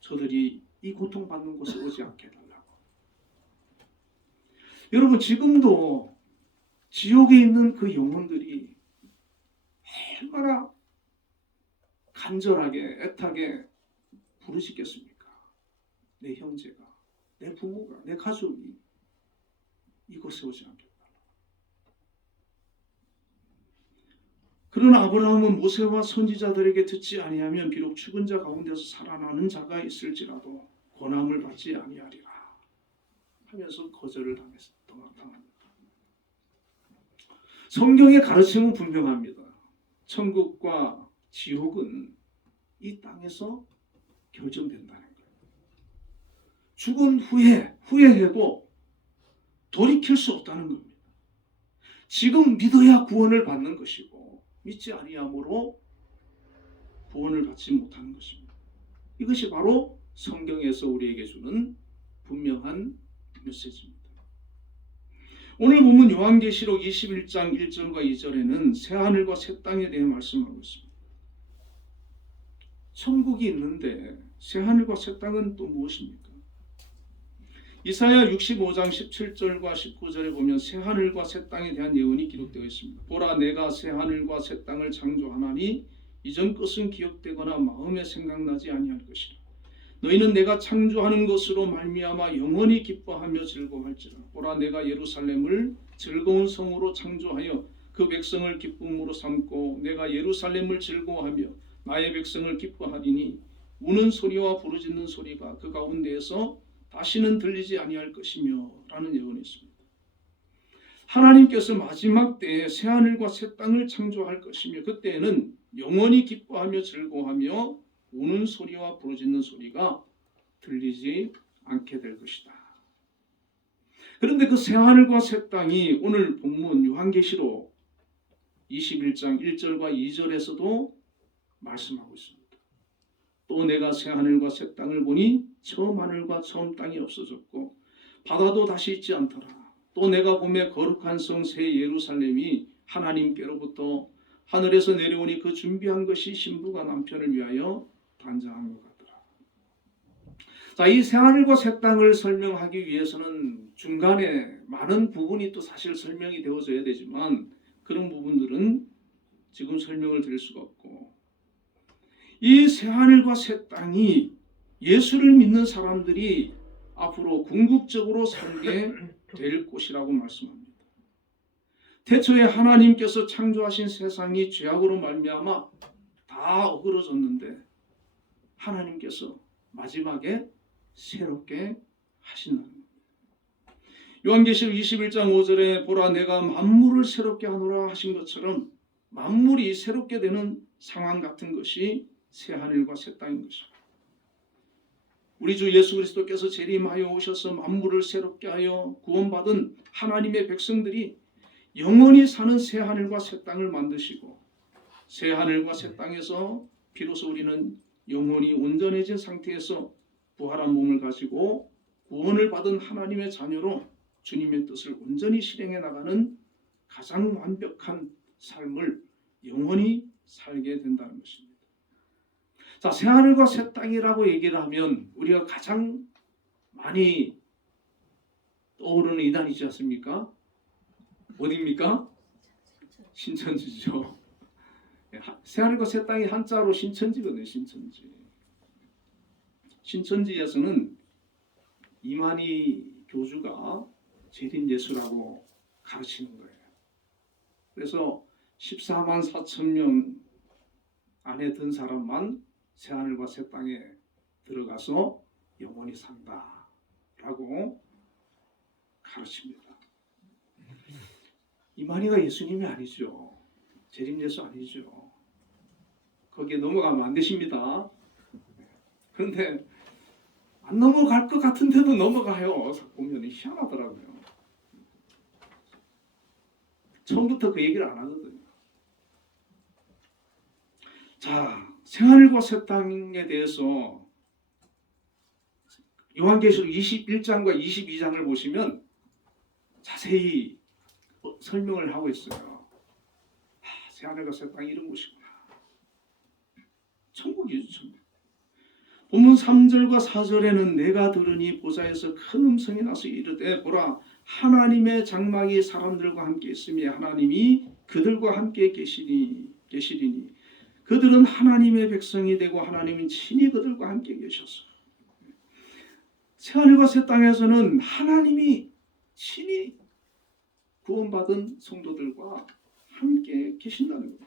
저들이 이 고통받는 곳에 오지 않게 해달라고. 여러분 지금도 지옥에 있는 그 영혼들이 얼마나 간절하게 애타게 부르시겠습니까? 내 형제가, 내 부모가, 내 가족이 이곳에 오지 않게 해달라고. 그러나 아브라함은 모세와 선지자들에게 듣지 아니하면 비록 죽은 자 가운데서 살아나는 자가 있을지라도 고난을 받지 아니하리라 하면서 거절을 당합니다. 성경의 가르침은 분명합니다. 천국과 지옥은 이 땅에서 결정된다는 거예요. 죽은 후에 후회해도 돌이킬 수 없다는 겁니다. 지금 믿어야 구원을 받는 것이고 믿지 아니함으로 구원을 받지 못하는 것입니다. 이것이 바로 성경에서 우리에게 주는 분명한 메시지입니다. 오늘 보면 요한계시록 21장 1절과 2절에는 새하늘과 새 땅에 대해 말씀하고 있습니다. 천국이 있는데 새하늘과 새 땅은 또 무엇입니까? 이사야 65장 17절과 19절에 보면 새하늘과 새 땅에 대한 예언이 기록되어 있습니다. 보라, 내가 새하늘과 새 땅을 창조하나니 이전 것은 기억되거나 마음에 생각나지 아니할 것이라. 너희는 내가 창조하는 것으로 말미암아 영원히 기뻐하며 즐거워할지라. 보라, 내가 예루살렘을 즐거운 성으로 창조하여 그 백성을 기쁨으로 삼고 내가 예루살렘을 즐거워하며 나의 백성을 기뻐하리니 우는 소리와 부르짖는 소리가 그 가운데에서 다시는 들리지 아니할 것이며 라는 예언이 있습니다. 하나님께서 마지막 때에 새하늘과 새 땅을 창조할 것이며 그때에는 영원히 기뻐하며 즐거워하며 우는 소리와 부르짖는 소리가 들리지 않게 될 것이다. 그런데 그 새하늘과 새 땅이 오늘 본문 요한계시록 21장 1절과 2절에서도 말씀하고 있습니다. 또 내가 새하늘과 새 땅을 보니 처음 하늘과 처음 땅이 없어졌고 바다도 다시 있지 않더라. 또 내가 보매 거룩한 성 새 예루살렘이 하나님께로부터 하늘에서 내려오니 그 준비한 것이 신부가 남편을 위하여 단장한 것 같더라. 자, 이 새하늘과 새 땅을 설명하기 위해서는 중간에 많은 부분이 또 사실 설명이 되어져야 되지만 그런 부분들은 지금 설명을 드릴 수가 없고, 이 새하늘과 새 땅이 예수를 믿는 사람들이 앞으로 궁극적으로 살게 될 곳이라고 말씀합니다. 태초에 하나님께서 창조하신 세상이 죄악으로 말미암아 다 어그러졌는데 하나님께서 마지막에 새롭게 하신다는 겁니다. 요한계시록 21장 5절에 보라, 내가 만물을 새롭게 하노라 하신 것처럼 만물이 새롭게 되는 상황 같은 것이 새하늘과 새 땅인 것입니다. 우리 주 예수 그리스도께서 재림하여 오셔서 만물을 새롭게 하여 구원받은 하나님의 백성들이 영원히 사는 새하늘과 새 땅을 만드시고 새하늘과 새 땅에서 비로소 우리는 영원히 온전해진 상태에서 부활한 몸을 가지고 구원을 받은 하나님의 자녀로 주님의 뜻을 온전히 실행해 나가는 가장 완벽한 삶을 영원히 살게 된다는 것입니다. 자, 새하늘과 새 땅이라고 얘기를 하면 우리가 가장 많이 떠오르는 이단이지 않습니까? 어디입니까? 신천지죠. 새하늘과 새 땅이 한자로 신천지거든요. 신천지. 신천지에서는 이만희 교주가 재림 예수라고 가르치는 거예요. 그래서 14만 4천 명 안에 든 사람만 새하늘과 새 땅에 들어가서 영원히 산다라고 가르칩니다. 이만희가 예수님이 아니죠. 재림 예수 아니죠. 거기에 넘어가면 안 되십니다. 그런데 안 넘어갈 것 같은데도 넘어가요. 보면 희한하더라고요. 처음부터 그 얘기를 안 하거든요. 자, 새하늘과 새 땅에 대해서 요한계시록 21장과 22장을 보시면 자세히 설명을 하고 있어요. 새하늘과 새 땅이 이런 곳이구나. 천국이죠, 천국. 본문 3절과 4절에는 내가 들으니 보좌에서 큰 음성이 나서 이르되 보라, 하나님의 장막이 사람들과 함께 있으며 하나님이 그들과 함께 계시리니 그들은 하나님의 백성이 되고 하나님은 친히 그들과 함께 계셔서. 새하늘과 새 땅에서는 하나님이 친히 구원받은 성도들과 함께 계신다는 겁니다.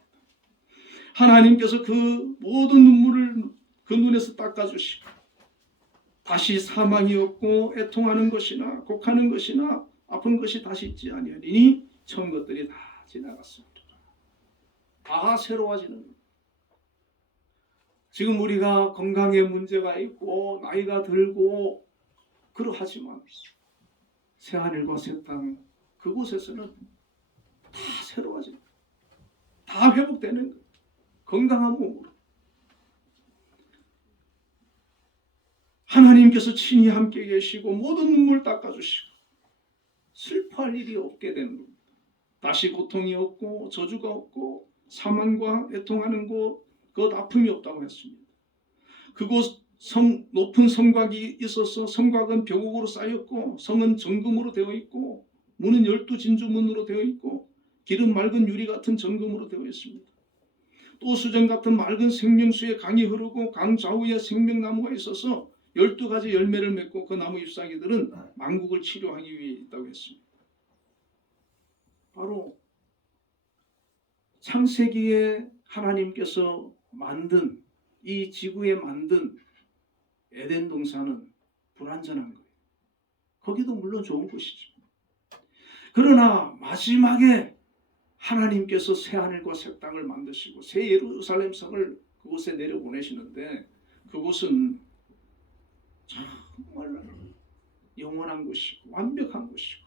하나님께서 그 모든 눈물을 그 눈에서 닦아주시고 다시 사망이 없고 애통하는 것이나 곡하는 것이나 아픈 것이 다시 있지 아니하리니 처음 것들이 다 지나갔습니다. 다 새로워지는 겁니다. 지금 우리가 건강에 문제가 있고 나이가 들고 그러하지만 새하늘과 새 땅 그곳에서는 다 새로워집니다. 다 회복되는 거예요. 건강한 몸으로. 하나님께서 친히 함께 계시고 모든 눈물 닦아주시고 슬퍼할 일이 없게 되는 겁니다. 다시 고통이 없고 저주가 없고 사망과 애통하는 것 아픔이 없다고 했습니다. 그곳 높은 성곽이 있어서 성곽은 벽옥으로 쌓였고 성은 정금으로 되어 있고 문은 12진주문으로 되어 있고 길은 맑은 유리 같은 정금으로 되어 있습니다. 또 수정 같은 맑은 생명수의 강이 흐르고 강 좌우에 생명나무가 있어서 12가지 열매를 맺고 그 나무 잎사귀들은 만국을 치료하기 위해 있다고 했습니다. 바로 창세기에 하나님께서 만든 이 지구에 만든 에덴 동산은 불완전한 거예요. 거기도 물론 좋은 곳이죠. 그러나 마지막에 하나님께서 새 하늘과 새 땅을 만드시고 새 예루살렘 성을 그곳에 내려보내시는데 그곳은 정말 영원한 곳이고 완벽한 곳이고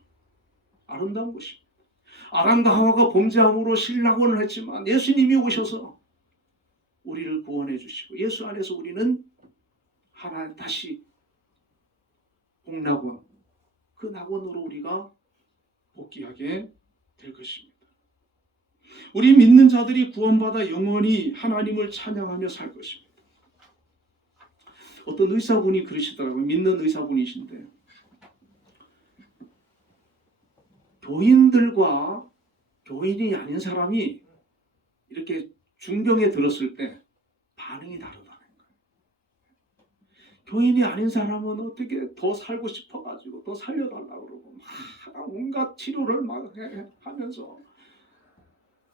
아름다운 곳입니다. 아담과 하와가 범죄함으로 실낙원을 했지만 예수님이 오셔서 우리를 구원해 주시고 예수 안에서 우리는 하나 다시 복낙원, 그 낙원으로 우리가 복귀하게 될 것입니다. 우리 믿는 자들이 구원받아 영원히 하나님을 찬양하며 살 것입니다. 어떤 의사분이 그러시더라고요. 믿는 의사분이신데 교인들과 교인이 아닌 사람이 이렇게 중병에 들었을 때 반응이 다르다는 거예요. 교인이 아닌 사람은 어떻게 더 살고 싶어가지고 더 살려달라고 그러고 막 온갖 치료를 막 하면서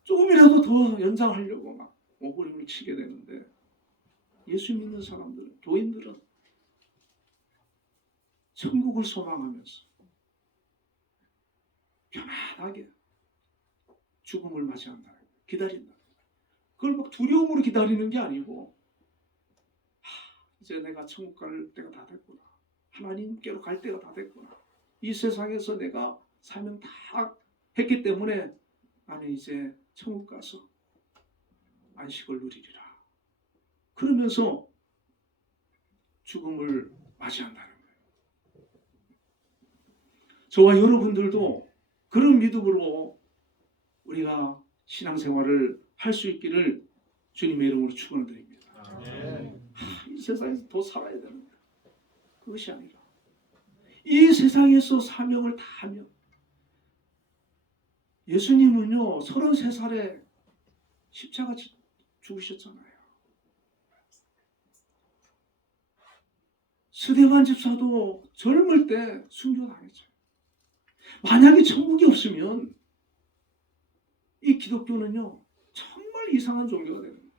조금이라도 더 연장하려고 막 몸부림을 치게 되는데 예수 믿는 사람들, 교인들은 천국을 소망하면서 편안하게 죽음을 맞이한다. 기다린다. 그걸 막 두려움으로 기다리는 게 아니고 이제 내가 천국 갈 때가 다 됐구나. 하나님께로 갈 때가 다 됐구나. 이 세상에서 내가 사명 다 했기 때문에 나는 이제 천국 가서 안식을 누리리라. 그러면서 죽음을 맞이한다는 거예요. 저와 여러분들도 그런 믿음으로 우리가 신앙생활을 할 수 있기를 주님의 이름으로 축원을 드립니다. 이 세상에서 더 살아야 됩니다. 그것이 아니라 이 세상에서 사명을 다하며 예수님은요 33살에 십자가 죽으셨잖아요. 스데반 집사도 젊을 때 순교당했죠. 만약에 천국이 없으면 이 기독교는요 정말 이상한 종교가 되는 거예요.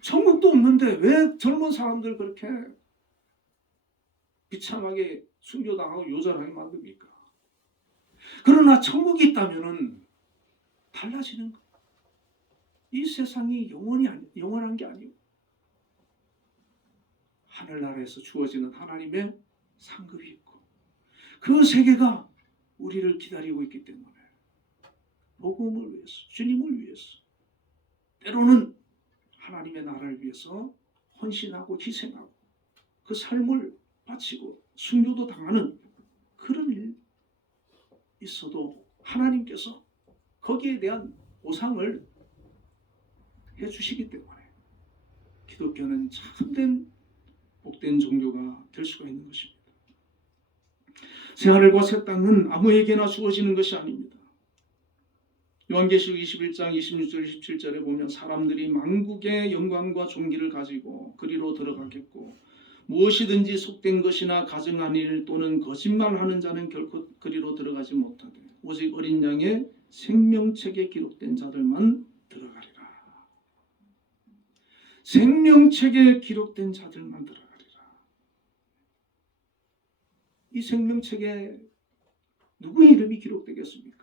천국도 없는데 왜 젊은 사람들 그렇게 비참하게 순교당하고 요절하게 만듭니까? 그러나 천국이 있다면은 달라지는 거예요. 이 세상이 영원한 게 아니고 하늘나라에서 주어지는 하나님의 상급이 있고 그 세계가 우리를 기다리고 있기 때문에 복음을 위해서, 주님을 위해서 때로는 하나님의 나라를 위해서 헌신하고 희생하고 그 삶을 바치고 순교도 당하는 그런 일 있어도 하나님께서 거기에 대한 보상을 해주시기 때문에 기독교는 참된 복된 종교가 될 수가 있는 것입니다. 새하늘과 새 땅은 아무에게나 주어지는 것이 아닙니다. 요한계시록 21장 26절 27절에 보면 사람들이 만국의 영광과 존귀를 가지고 그리로 들어가겠고 무엇이든지 속된 것이나 가증한 일 또는 거짓말하는 자는 결코 그리로 들어가지 못하되 오직 어린 양의 생명책에 기록된 자들만 들어가리라. 생명책에 기록된 자들만 들어가리라. 이 생명책에 누구의 이름이 기록되겠습니까?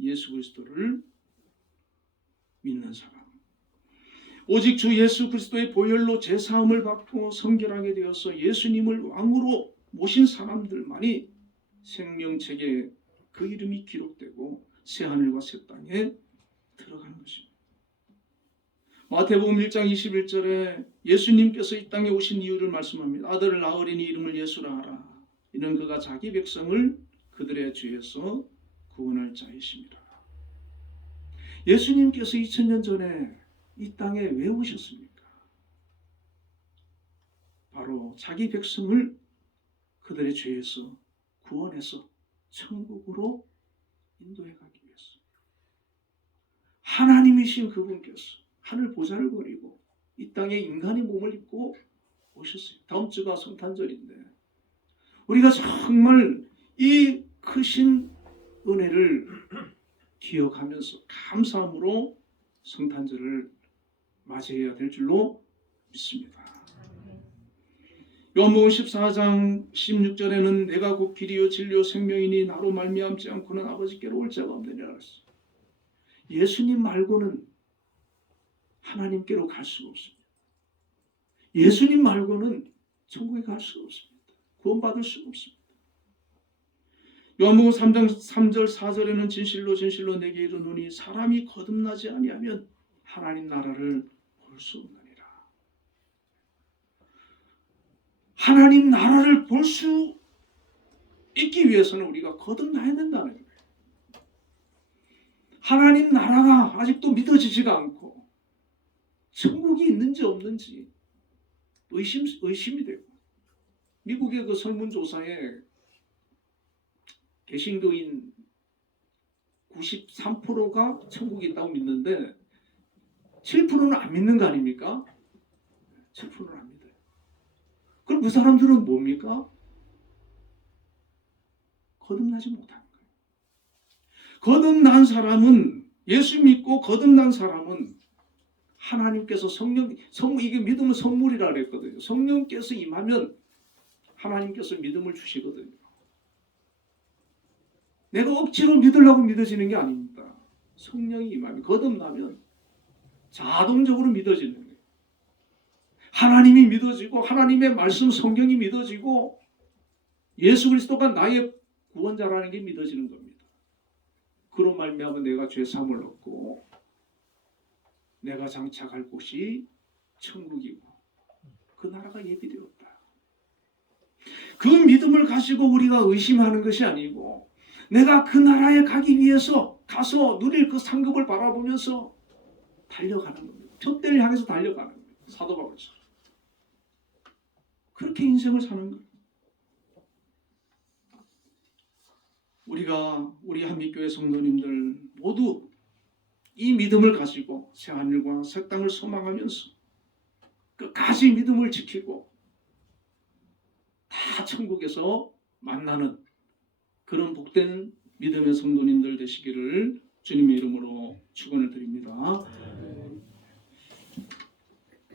예수 그리스도를 믿는 사람. 오직 주 예수 그리스도의 보혈로 제사함을 받고 성결하게 되어서 예수님을 왕으로 모신 사람들만이 생명책에 그 이름이 기록되고 새하늘과 새 땅에 들어가는 것입니다. 마태복음 1장 21절에 예수님께서 이 땅에 오신 이유를 말씀합니다. 아들을 낳으리니 이름을 예수라 하라. 이는 그가 자기 백성을 그들의 죄에서 구원할 자이십니다. 예수님께서 2000년 전에 이 땅에 왜 오셨습니까? 바로 자기 백성을 그들의 죄에서 구원해서 천국으로 인도해 가기 위해서. 하나님이신 그분께서 하늘 보좌를 버리고 이 땅에 인간의 몸을 입고 오셨어요. 다음 주가 성탄절인데 우리가 정말 이 크신 은혜를 기억하면서 감사함으로 성탄절을 맞이해야 될 줄로 믿습니다. 요한복음 14장 16절에는 내가 곧 길이요 진리요 생명이니 나로 말미암지 않고는 아버지께로 올 자가 없느니라 그랬어요. 예수님 말고는 하나님께로 갈 수가 없습니다. 예수님 말고는 천국에 갈 수가 없습니다. 구원받을 수가 없습니다. 요한복음 3장 3절 4절에는 진실로 진실로 내게 이르노니 사람이 거듭나지 아니하면 하나님 나라를 볼 수 없느니라. 하나님 나라를 볼 수 있기 위해서는 우리가 거듭나야 된다는 거예요. 하나님 나라가 아직도 믿어지지가 않고 천국이 있는지 없는지 의심이 되고, 미국의 그 설문조사에 개신교인 93%가 천국이 있다고 믿는데 7%는 안 믿는 거 아닙니까? 7%는 안 믿어요. 그럼 그 사람들은 뭡니까? 거듭나지 못하는 거예요. 거듭난 사람은, 예수 믿고 거듭난 사람은 하나님께서 이게 믿음은 선물이라 그랬거든요. 성령께서 임하면 하나님께서 믿음을 주시거든요. 내가 억지로 믿으려고 믿어지는 게 아닙니다. 성령이 임하면, 거듭나면 자동적으로 믿어지는 거예요. 하나님이 믿어지고 하나님의 말씀 성경이 믿어지고 예수 그리스도가 나의 구원자라는 게 믿어지는 겁니다. 그런 말미암아 내가 죄 사함을 얻고 내가 장착할 곳이 천국이고 그 나라가 예비되었다. 그 믿음을 가지고 우리가 의심하는 것이 아니고 내가 그 나라에 가기 위해서 가서 누릴 그 상급을 바라보면서 달려가는 겁니다. 표대를 향해서 달려가는 겁니다. 사도 바울처럼. 그렇게 인생을 사는 거예요. 우리 한빛교회 성도님들 모두 이 믿음을 가지고 새하늘과 새 땅을 소망하면서 끝까지 믿음을 지키고 다 천국에서 만나는 그런 복된 믿음의 성도님들 되시기를 주님의 이름으로 축원을 드립니다.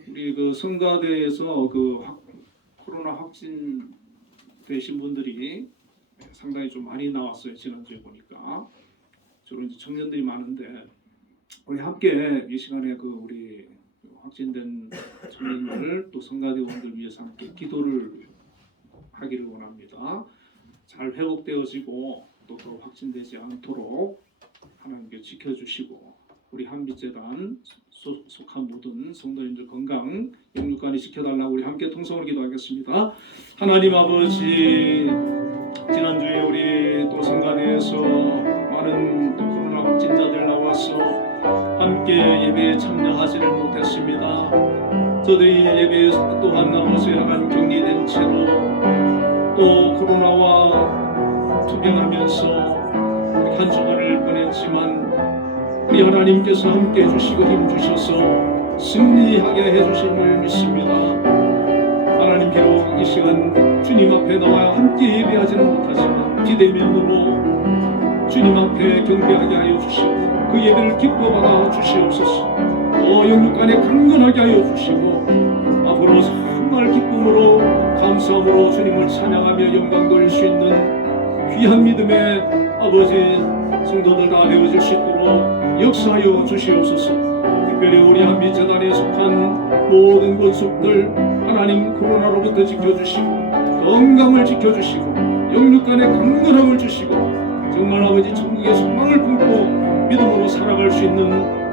우리 그 성가대에서 코로나 확진 되신 분들이 상당히 좀 많이 나왔어요. 지난주에 보니까 주로 이제 청년들이 많은데 우리 함께 이 시간에 우리 확진된 청년들 또 성가대원들 위해서 함께 기도를 하기를 원합니다. 잘 회복되어지고 또 확진되지 않도록 하나님께 지켜주시고 우리 한빛재단 속한 모든 성도님들 건강 영육간이 지켜달라고 우리 함께 통성으로 기도하겠습니다. 하나님 아버지, 지난주에 우리 또 성가대에서 많은 또 코로나 확진자들 나와서 함께 예배에 참여하지를 못했습니다. 저들이 예배에 또한 나와서 하나님 격리된 채로 또 코로나와 투병하면서 한 주간을 보냈지만 우리 하나님께서 함께 해주시고 힘주셔서 승리하게 해주심을 믿습니다. 하나님, 비록 이 시간 주님 앞에 나와 함께 예배하지는 못하지만 비대면으로 주님 앞에 경배하게 하여 주시고 그 예배를 기뻐 받아 주시옵소서. 또 영육간에 강건하게 하여 주시고 앞으로 정말 기쁨으로 감사함으로 주님을 찬양하며 영광 돌릴 수 있는 귀한 믿음의 아버지 성도들 다 되어질 수 있도록 역사하여 주시옵소서. 특별히 우리 한빛재단에 속한 모든 권속들 하나님 코로나로부터 지켜주시고 건강을 지켜주시고 영육간의 강건함을 주시고 정말 아버지 천국의 소망을 품고 믿음으로 살아갈 수 있는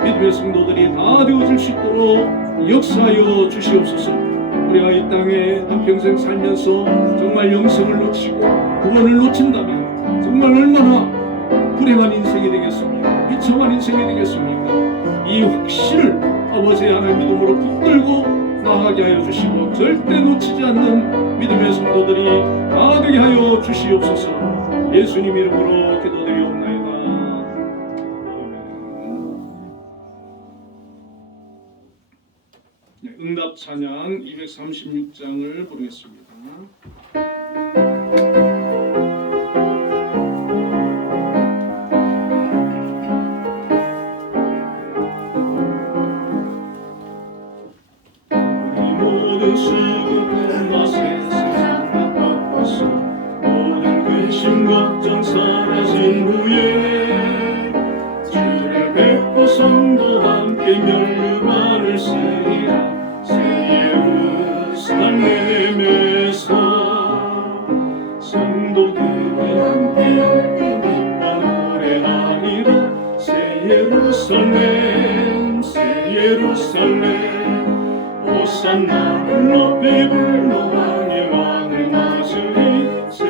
믿음의 성도들이 다 되어질 수 있도록 역사하여 주시옵소서. 우리가 이 땅에 한평생 살면서 정말 영생을 놓치고 구원을 놓친다면 정말 얼마나 불행한 인생이 되겠습니까? 비참한 인생이 되겠습니까? 이 확신을 아버지의 하나님 믿음으로 붙들고 나아가게 하여 주시고 절대 놓치지 않는 믿음의 성도들이 다 되게 하여 주시옵소서. 예수님 이름으로 기도드리옵나이다. 네, 응답 찬양 236장을 부르겠습니다. 모든 수고는 맛에 세상 바빠서 모든 근심 걱정 사라진 후에 주를 뵙고 성도와 함께 멸류관을 쓰리라. 새 예루살렘에서 성도들이 함께 기뻐 노래하리라. 새 예루살렘 새 예루살렘 호산나를 높이 불러 왕의 왕을 맞으리. 새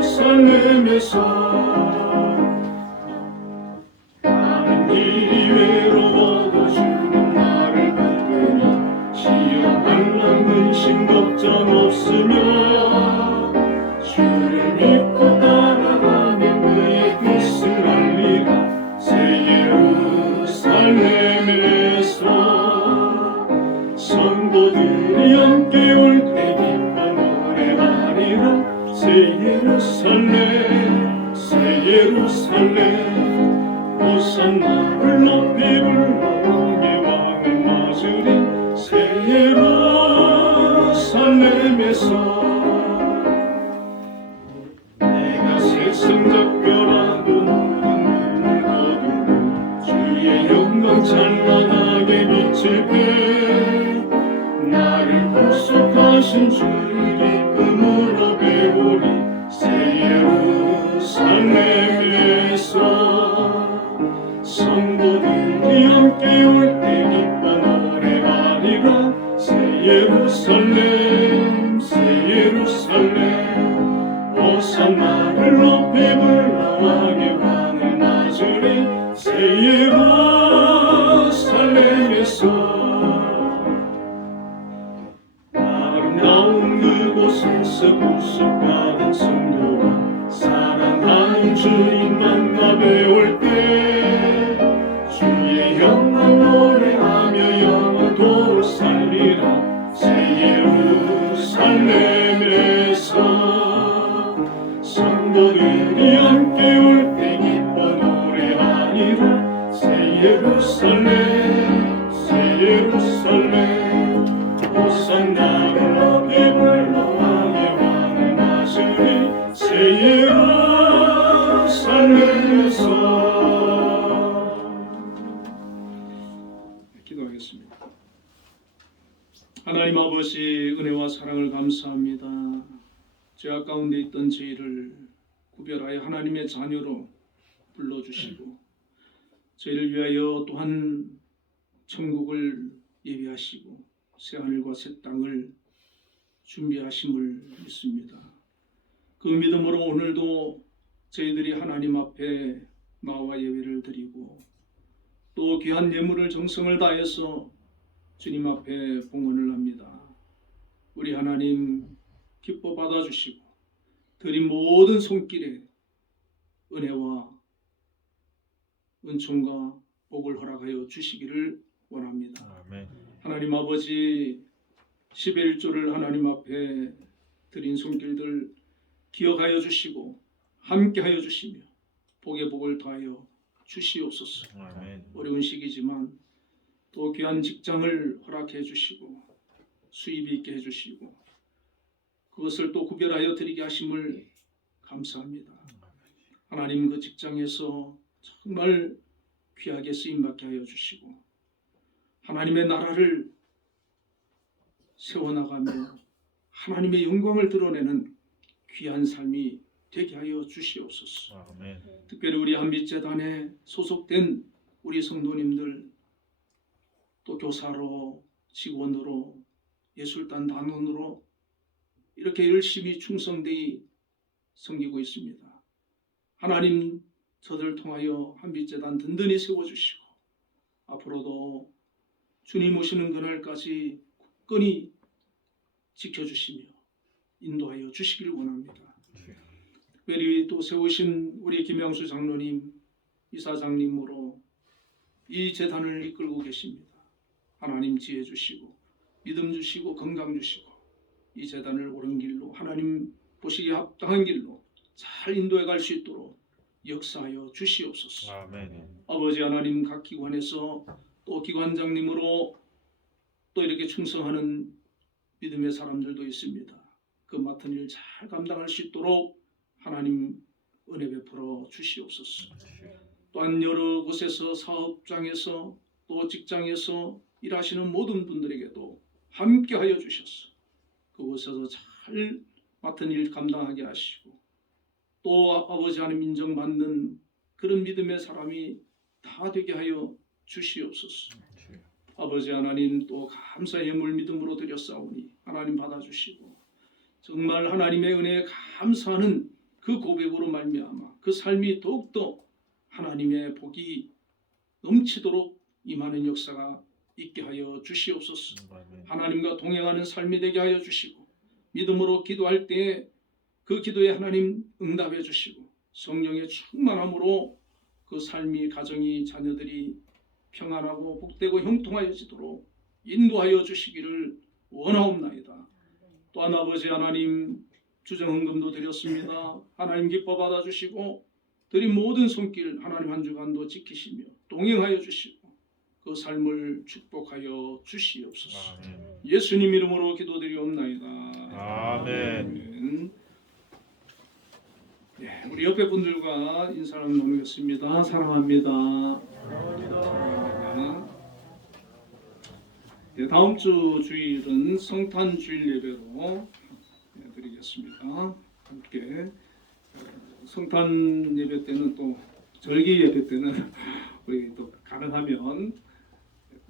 예루살렘에서 나는 길이 외로워도 주는 나를 붙드니 시험 환난 근심 걱정 없으며 주를 믿고 따라가면 그의 뜻을 알리라. 새 예루살렘에서 성도들이 함께 올 때 기뻐 노래하리라. 새 예루살렘 새 예루살렘 호산나를 높이 불러 왕의 왕을 맞으리. 새 예루살렘에서 내가 세상 작별하고 모든 눈을 거두고 주의 영광 찬란하게 비칠 때 나를 구속하신 주를 기쁨으로 배우리. 새 예루살렘에서 성도들이 함께 올 때 기뻐 노래하리라. 새 예루살렘 새 예루살렘 호산나를 높이 불러 왕의 왕을 맞으리. 새 예루살렘에서 아름다운 그곳에서 구속받은 성도가 사랑하는 주님 만나 배울 때 주의 영광 노래하며 영원토록 살리라. 새 예루살렘에서 성도들이 함께 올 때 기뻐 노래하리라. 새 예루살렘 새 예루살렘 호산나를 높이 불러 왕의 왕을 맞으리. 새 예루살렘에서 기도하겠습니다. 하나님 아버지 은혜와 사랑을 감사합니다. 죄악 가운데 있던 저희를 구별하여 하나님의 자녀로 불러주시고 저희를 위하여 또한 천국을 예비하시고 새하늘과 새 땅을 준비하심을 믿습니다. 그 믿음으로 오늘도 저희들이 하나님 앞에 나와 예배를 드리고 또 귀한 예물을 정성을 다해서 주님 앞에 봉헌을 합니다. 우리 하나님 기뻐 받아주시고 드린 모든 손길에 은혜와 은총과 복을 허락하여 주시기를 원합니다. 아멘. 하나님 아버지 11조를 하나님 앞에 드린 손길들 기억하여 주시고 함께하여 주시며 복의 복을 더하여 주시옵소서. 아멘. 어려운 시기지만 또 귀한 직장을 허락해 주시고 수입이 있게 해주시고 그것을 또 구별하여 드리게 하심을 감사합니다. 하나님 그 직장에서 정말 귀하게 쓰임받게 하여 주시고 하나님의 나라를 세워나가며 하나님의 영광을 드러내는 귀한 삶이 되게 하여 주시옵소서. 아멘. 특별히 우리 한빛재단에 소속된 우리 성도님들 또 교사로 직원으로 예술단 단원으로 이렇게 열심히 충성되이 섬기고 있습니다. 하나님 저들 통하여 한빛재단 든든히 세워주시고 앞으로도 주님 오시는 그날까지 굳건히 지켜주시며 인도하여 주시기를 원합니다. 특별히 또 세우신 우리 김양수 장로님, 이사장님으로 이 재단을 이끌고 계십니다. 하나님 지혜 주시고 믿음 주시고 건강 주시고 이 재단을 옳은 길로 하나님 보시기에 합당한 길로 잘 인도해 갈 수 있도록 역사하여 주시옵소서. 아멘. 아버지 하나님 각 기관에서 또 기관장님으로 또 이렇게 충성하는 믿음의 사람들도 있습니다. 그 맡은 일 잘 감당할 수 있도록 하나님 은혜 베풀어 주시옵소서. 또한 여러 곳에서 사업장에서 또 직장에서 일하시는 모든 분들에게도 함께하여 주셔서 그곳에서 잘 맡은 일 감당하게 하시고 또 아버지 하나님 인정받는 그런 믿음의 사람이 다 되게 하여 주시옵소서. 아버지 하나님 또 감사의 예물 믿음으로 드렸사오니 하나님 받아주시고 정말 하나님의 은혜에 감사하는 그 고백으로 말미암아 그 삶이 더욱더 하나님의 복이 넘치도록 임하는 역사가 있게 하여 주시옵소서. 하나님과 동행하는 삶이 되게 하여 주시고 믿음으로 기도할 때 그 기도에 하나님 응답해 주시고 성령의 충만함으로 그 삶이 가정이 자녀들이 평안하고 복되고 형통하여지도록 인도하여 주시기를 원하옵나이다. 또한 아버지 하나님 주정헌금도 드렸습니다. 하나님 기뻐 받아주시고 드린 모든 손길 하나님 한 주간도 지키시며 동행하여 주시고 그 삶을 축복하여 주시옵소서. 아멘. 예수님 이름으로 기도드리옵나이다. 아멘. 네, 우리 옆에 분들과 인사를 나누겠습니다. 사랑합니다. 네, 다음 주 주일은 성탄 주일 예배로 드리겠습니다. 함께 성탄 예배 때는 또 절기 예배 때는 우리 또 가능하면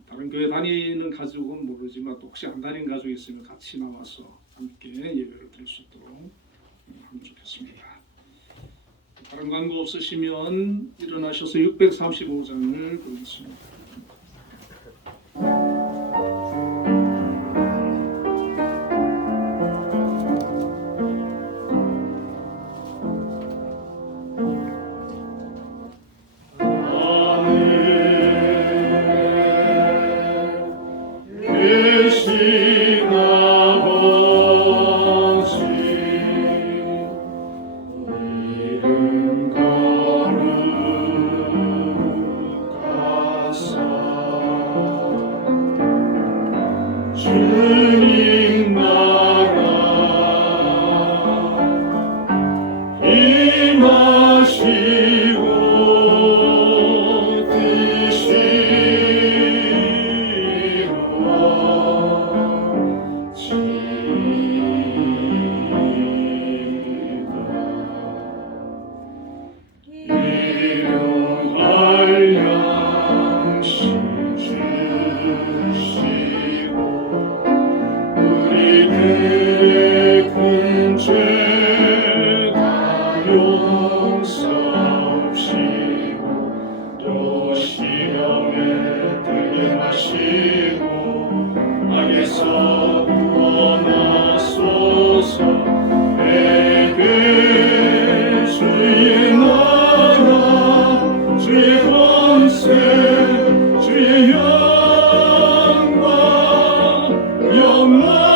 다른 교회 다니는 가족은 모르지만 또 혹시 안 다니는 가족이 있으면 같이 나와서 함께 예배를 드릴 수 있도록 하면 좋겠습니다. 다른 광고 없으시면 일어나셔서 635장을 보겠습니다. 주님 나라 임하시고 뜻이로와 지다 일용할 양식 주시고 우리들의 큰 죄 다 용서하시고 또 시험에 들게 마시고 악에서 구원하소서. 내게 주의 나라 주의 권세 주의 영광 영원히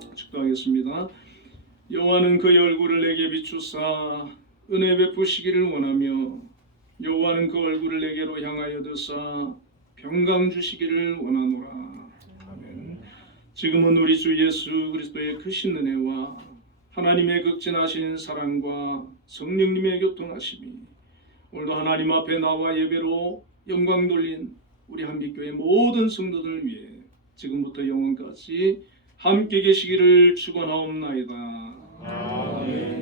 아멘. 축도하겠습니다. 여호와는 그의 얼굴을 내게 비추사 은혜 베푸시기를 원하며 여호와는 그 얼굴을 내게로 향하여 드사 평강 주시기를 원하노라. 아멘. 지금은 우리 주 예수 그리스도의 크신 은혜와 하나님의 극진하신 사랑과 성령님의 교통하심이 오늘도 하나님 앞에 나와 예배로 영광 돌린 우리 한빛교회 모든 성도들을 위해 지금부터 영원까지 함께 계시기를 축원하옵나이다. 아멘.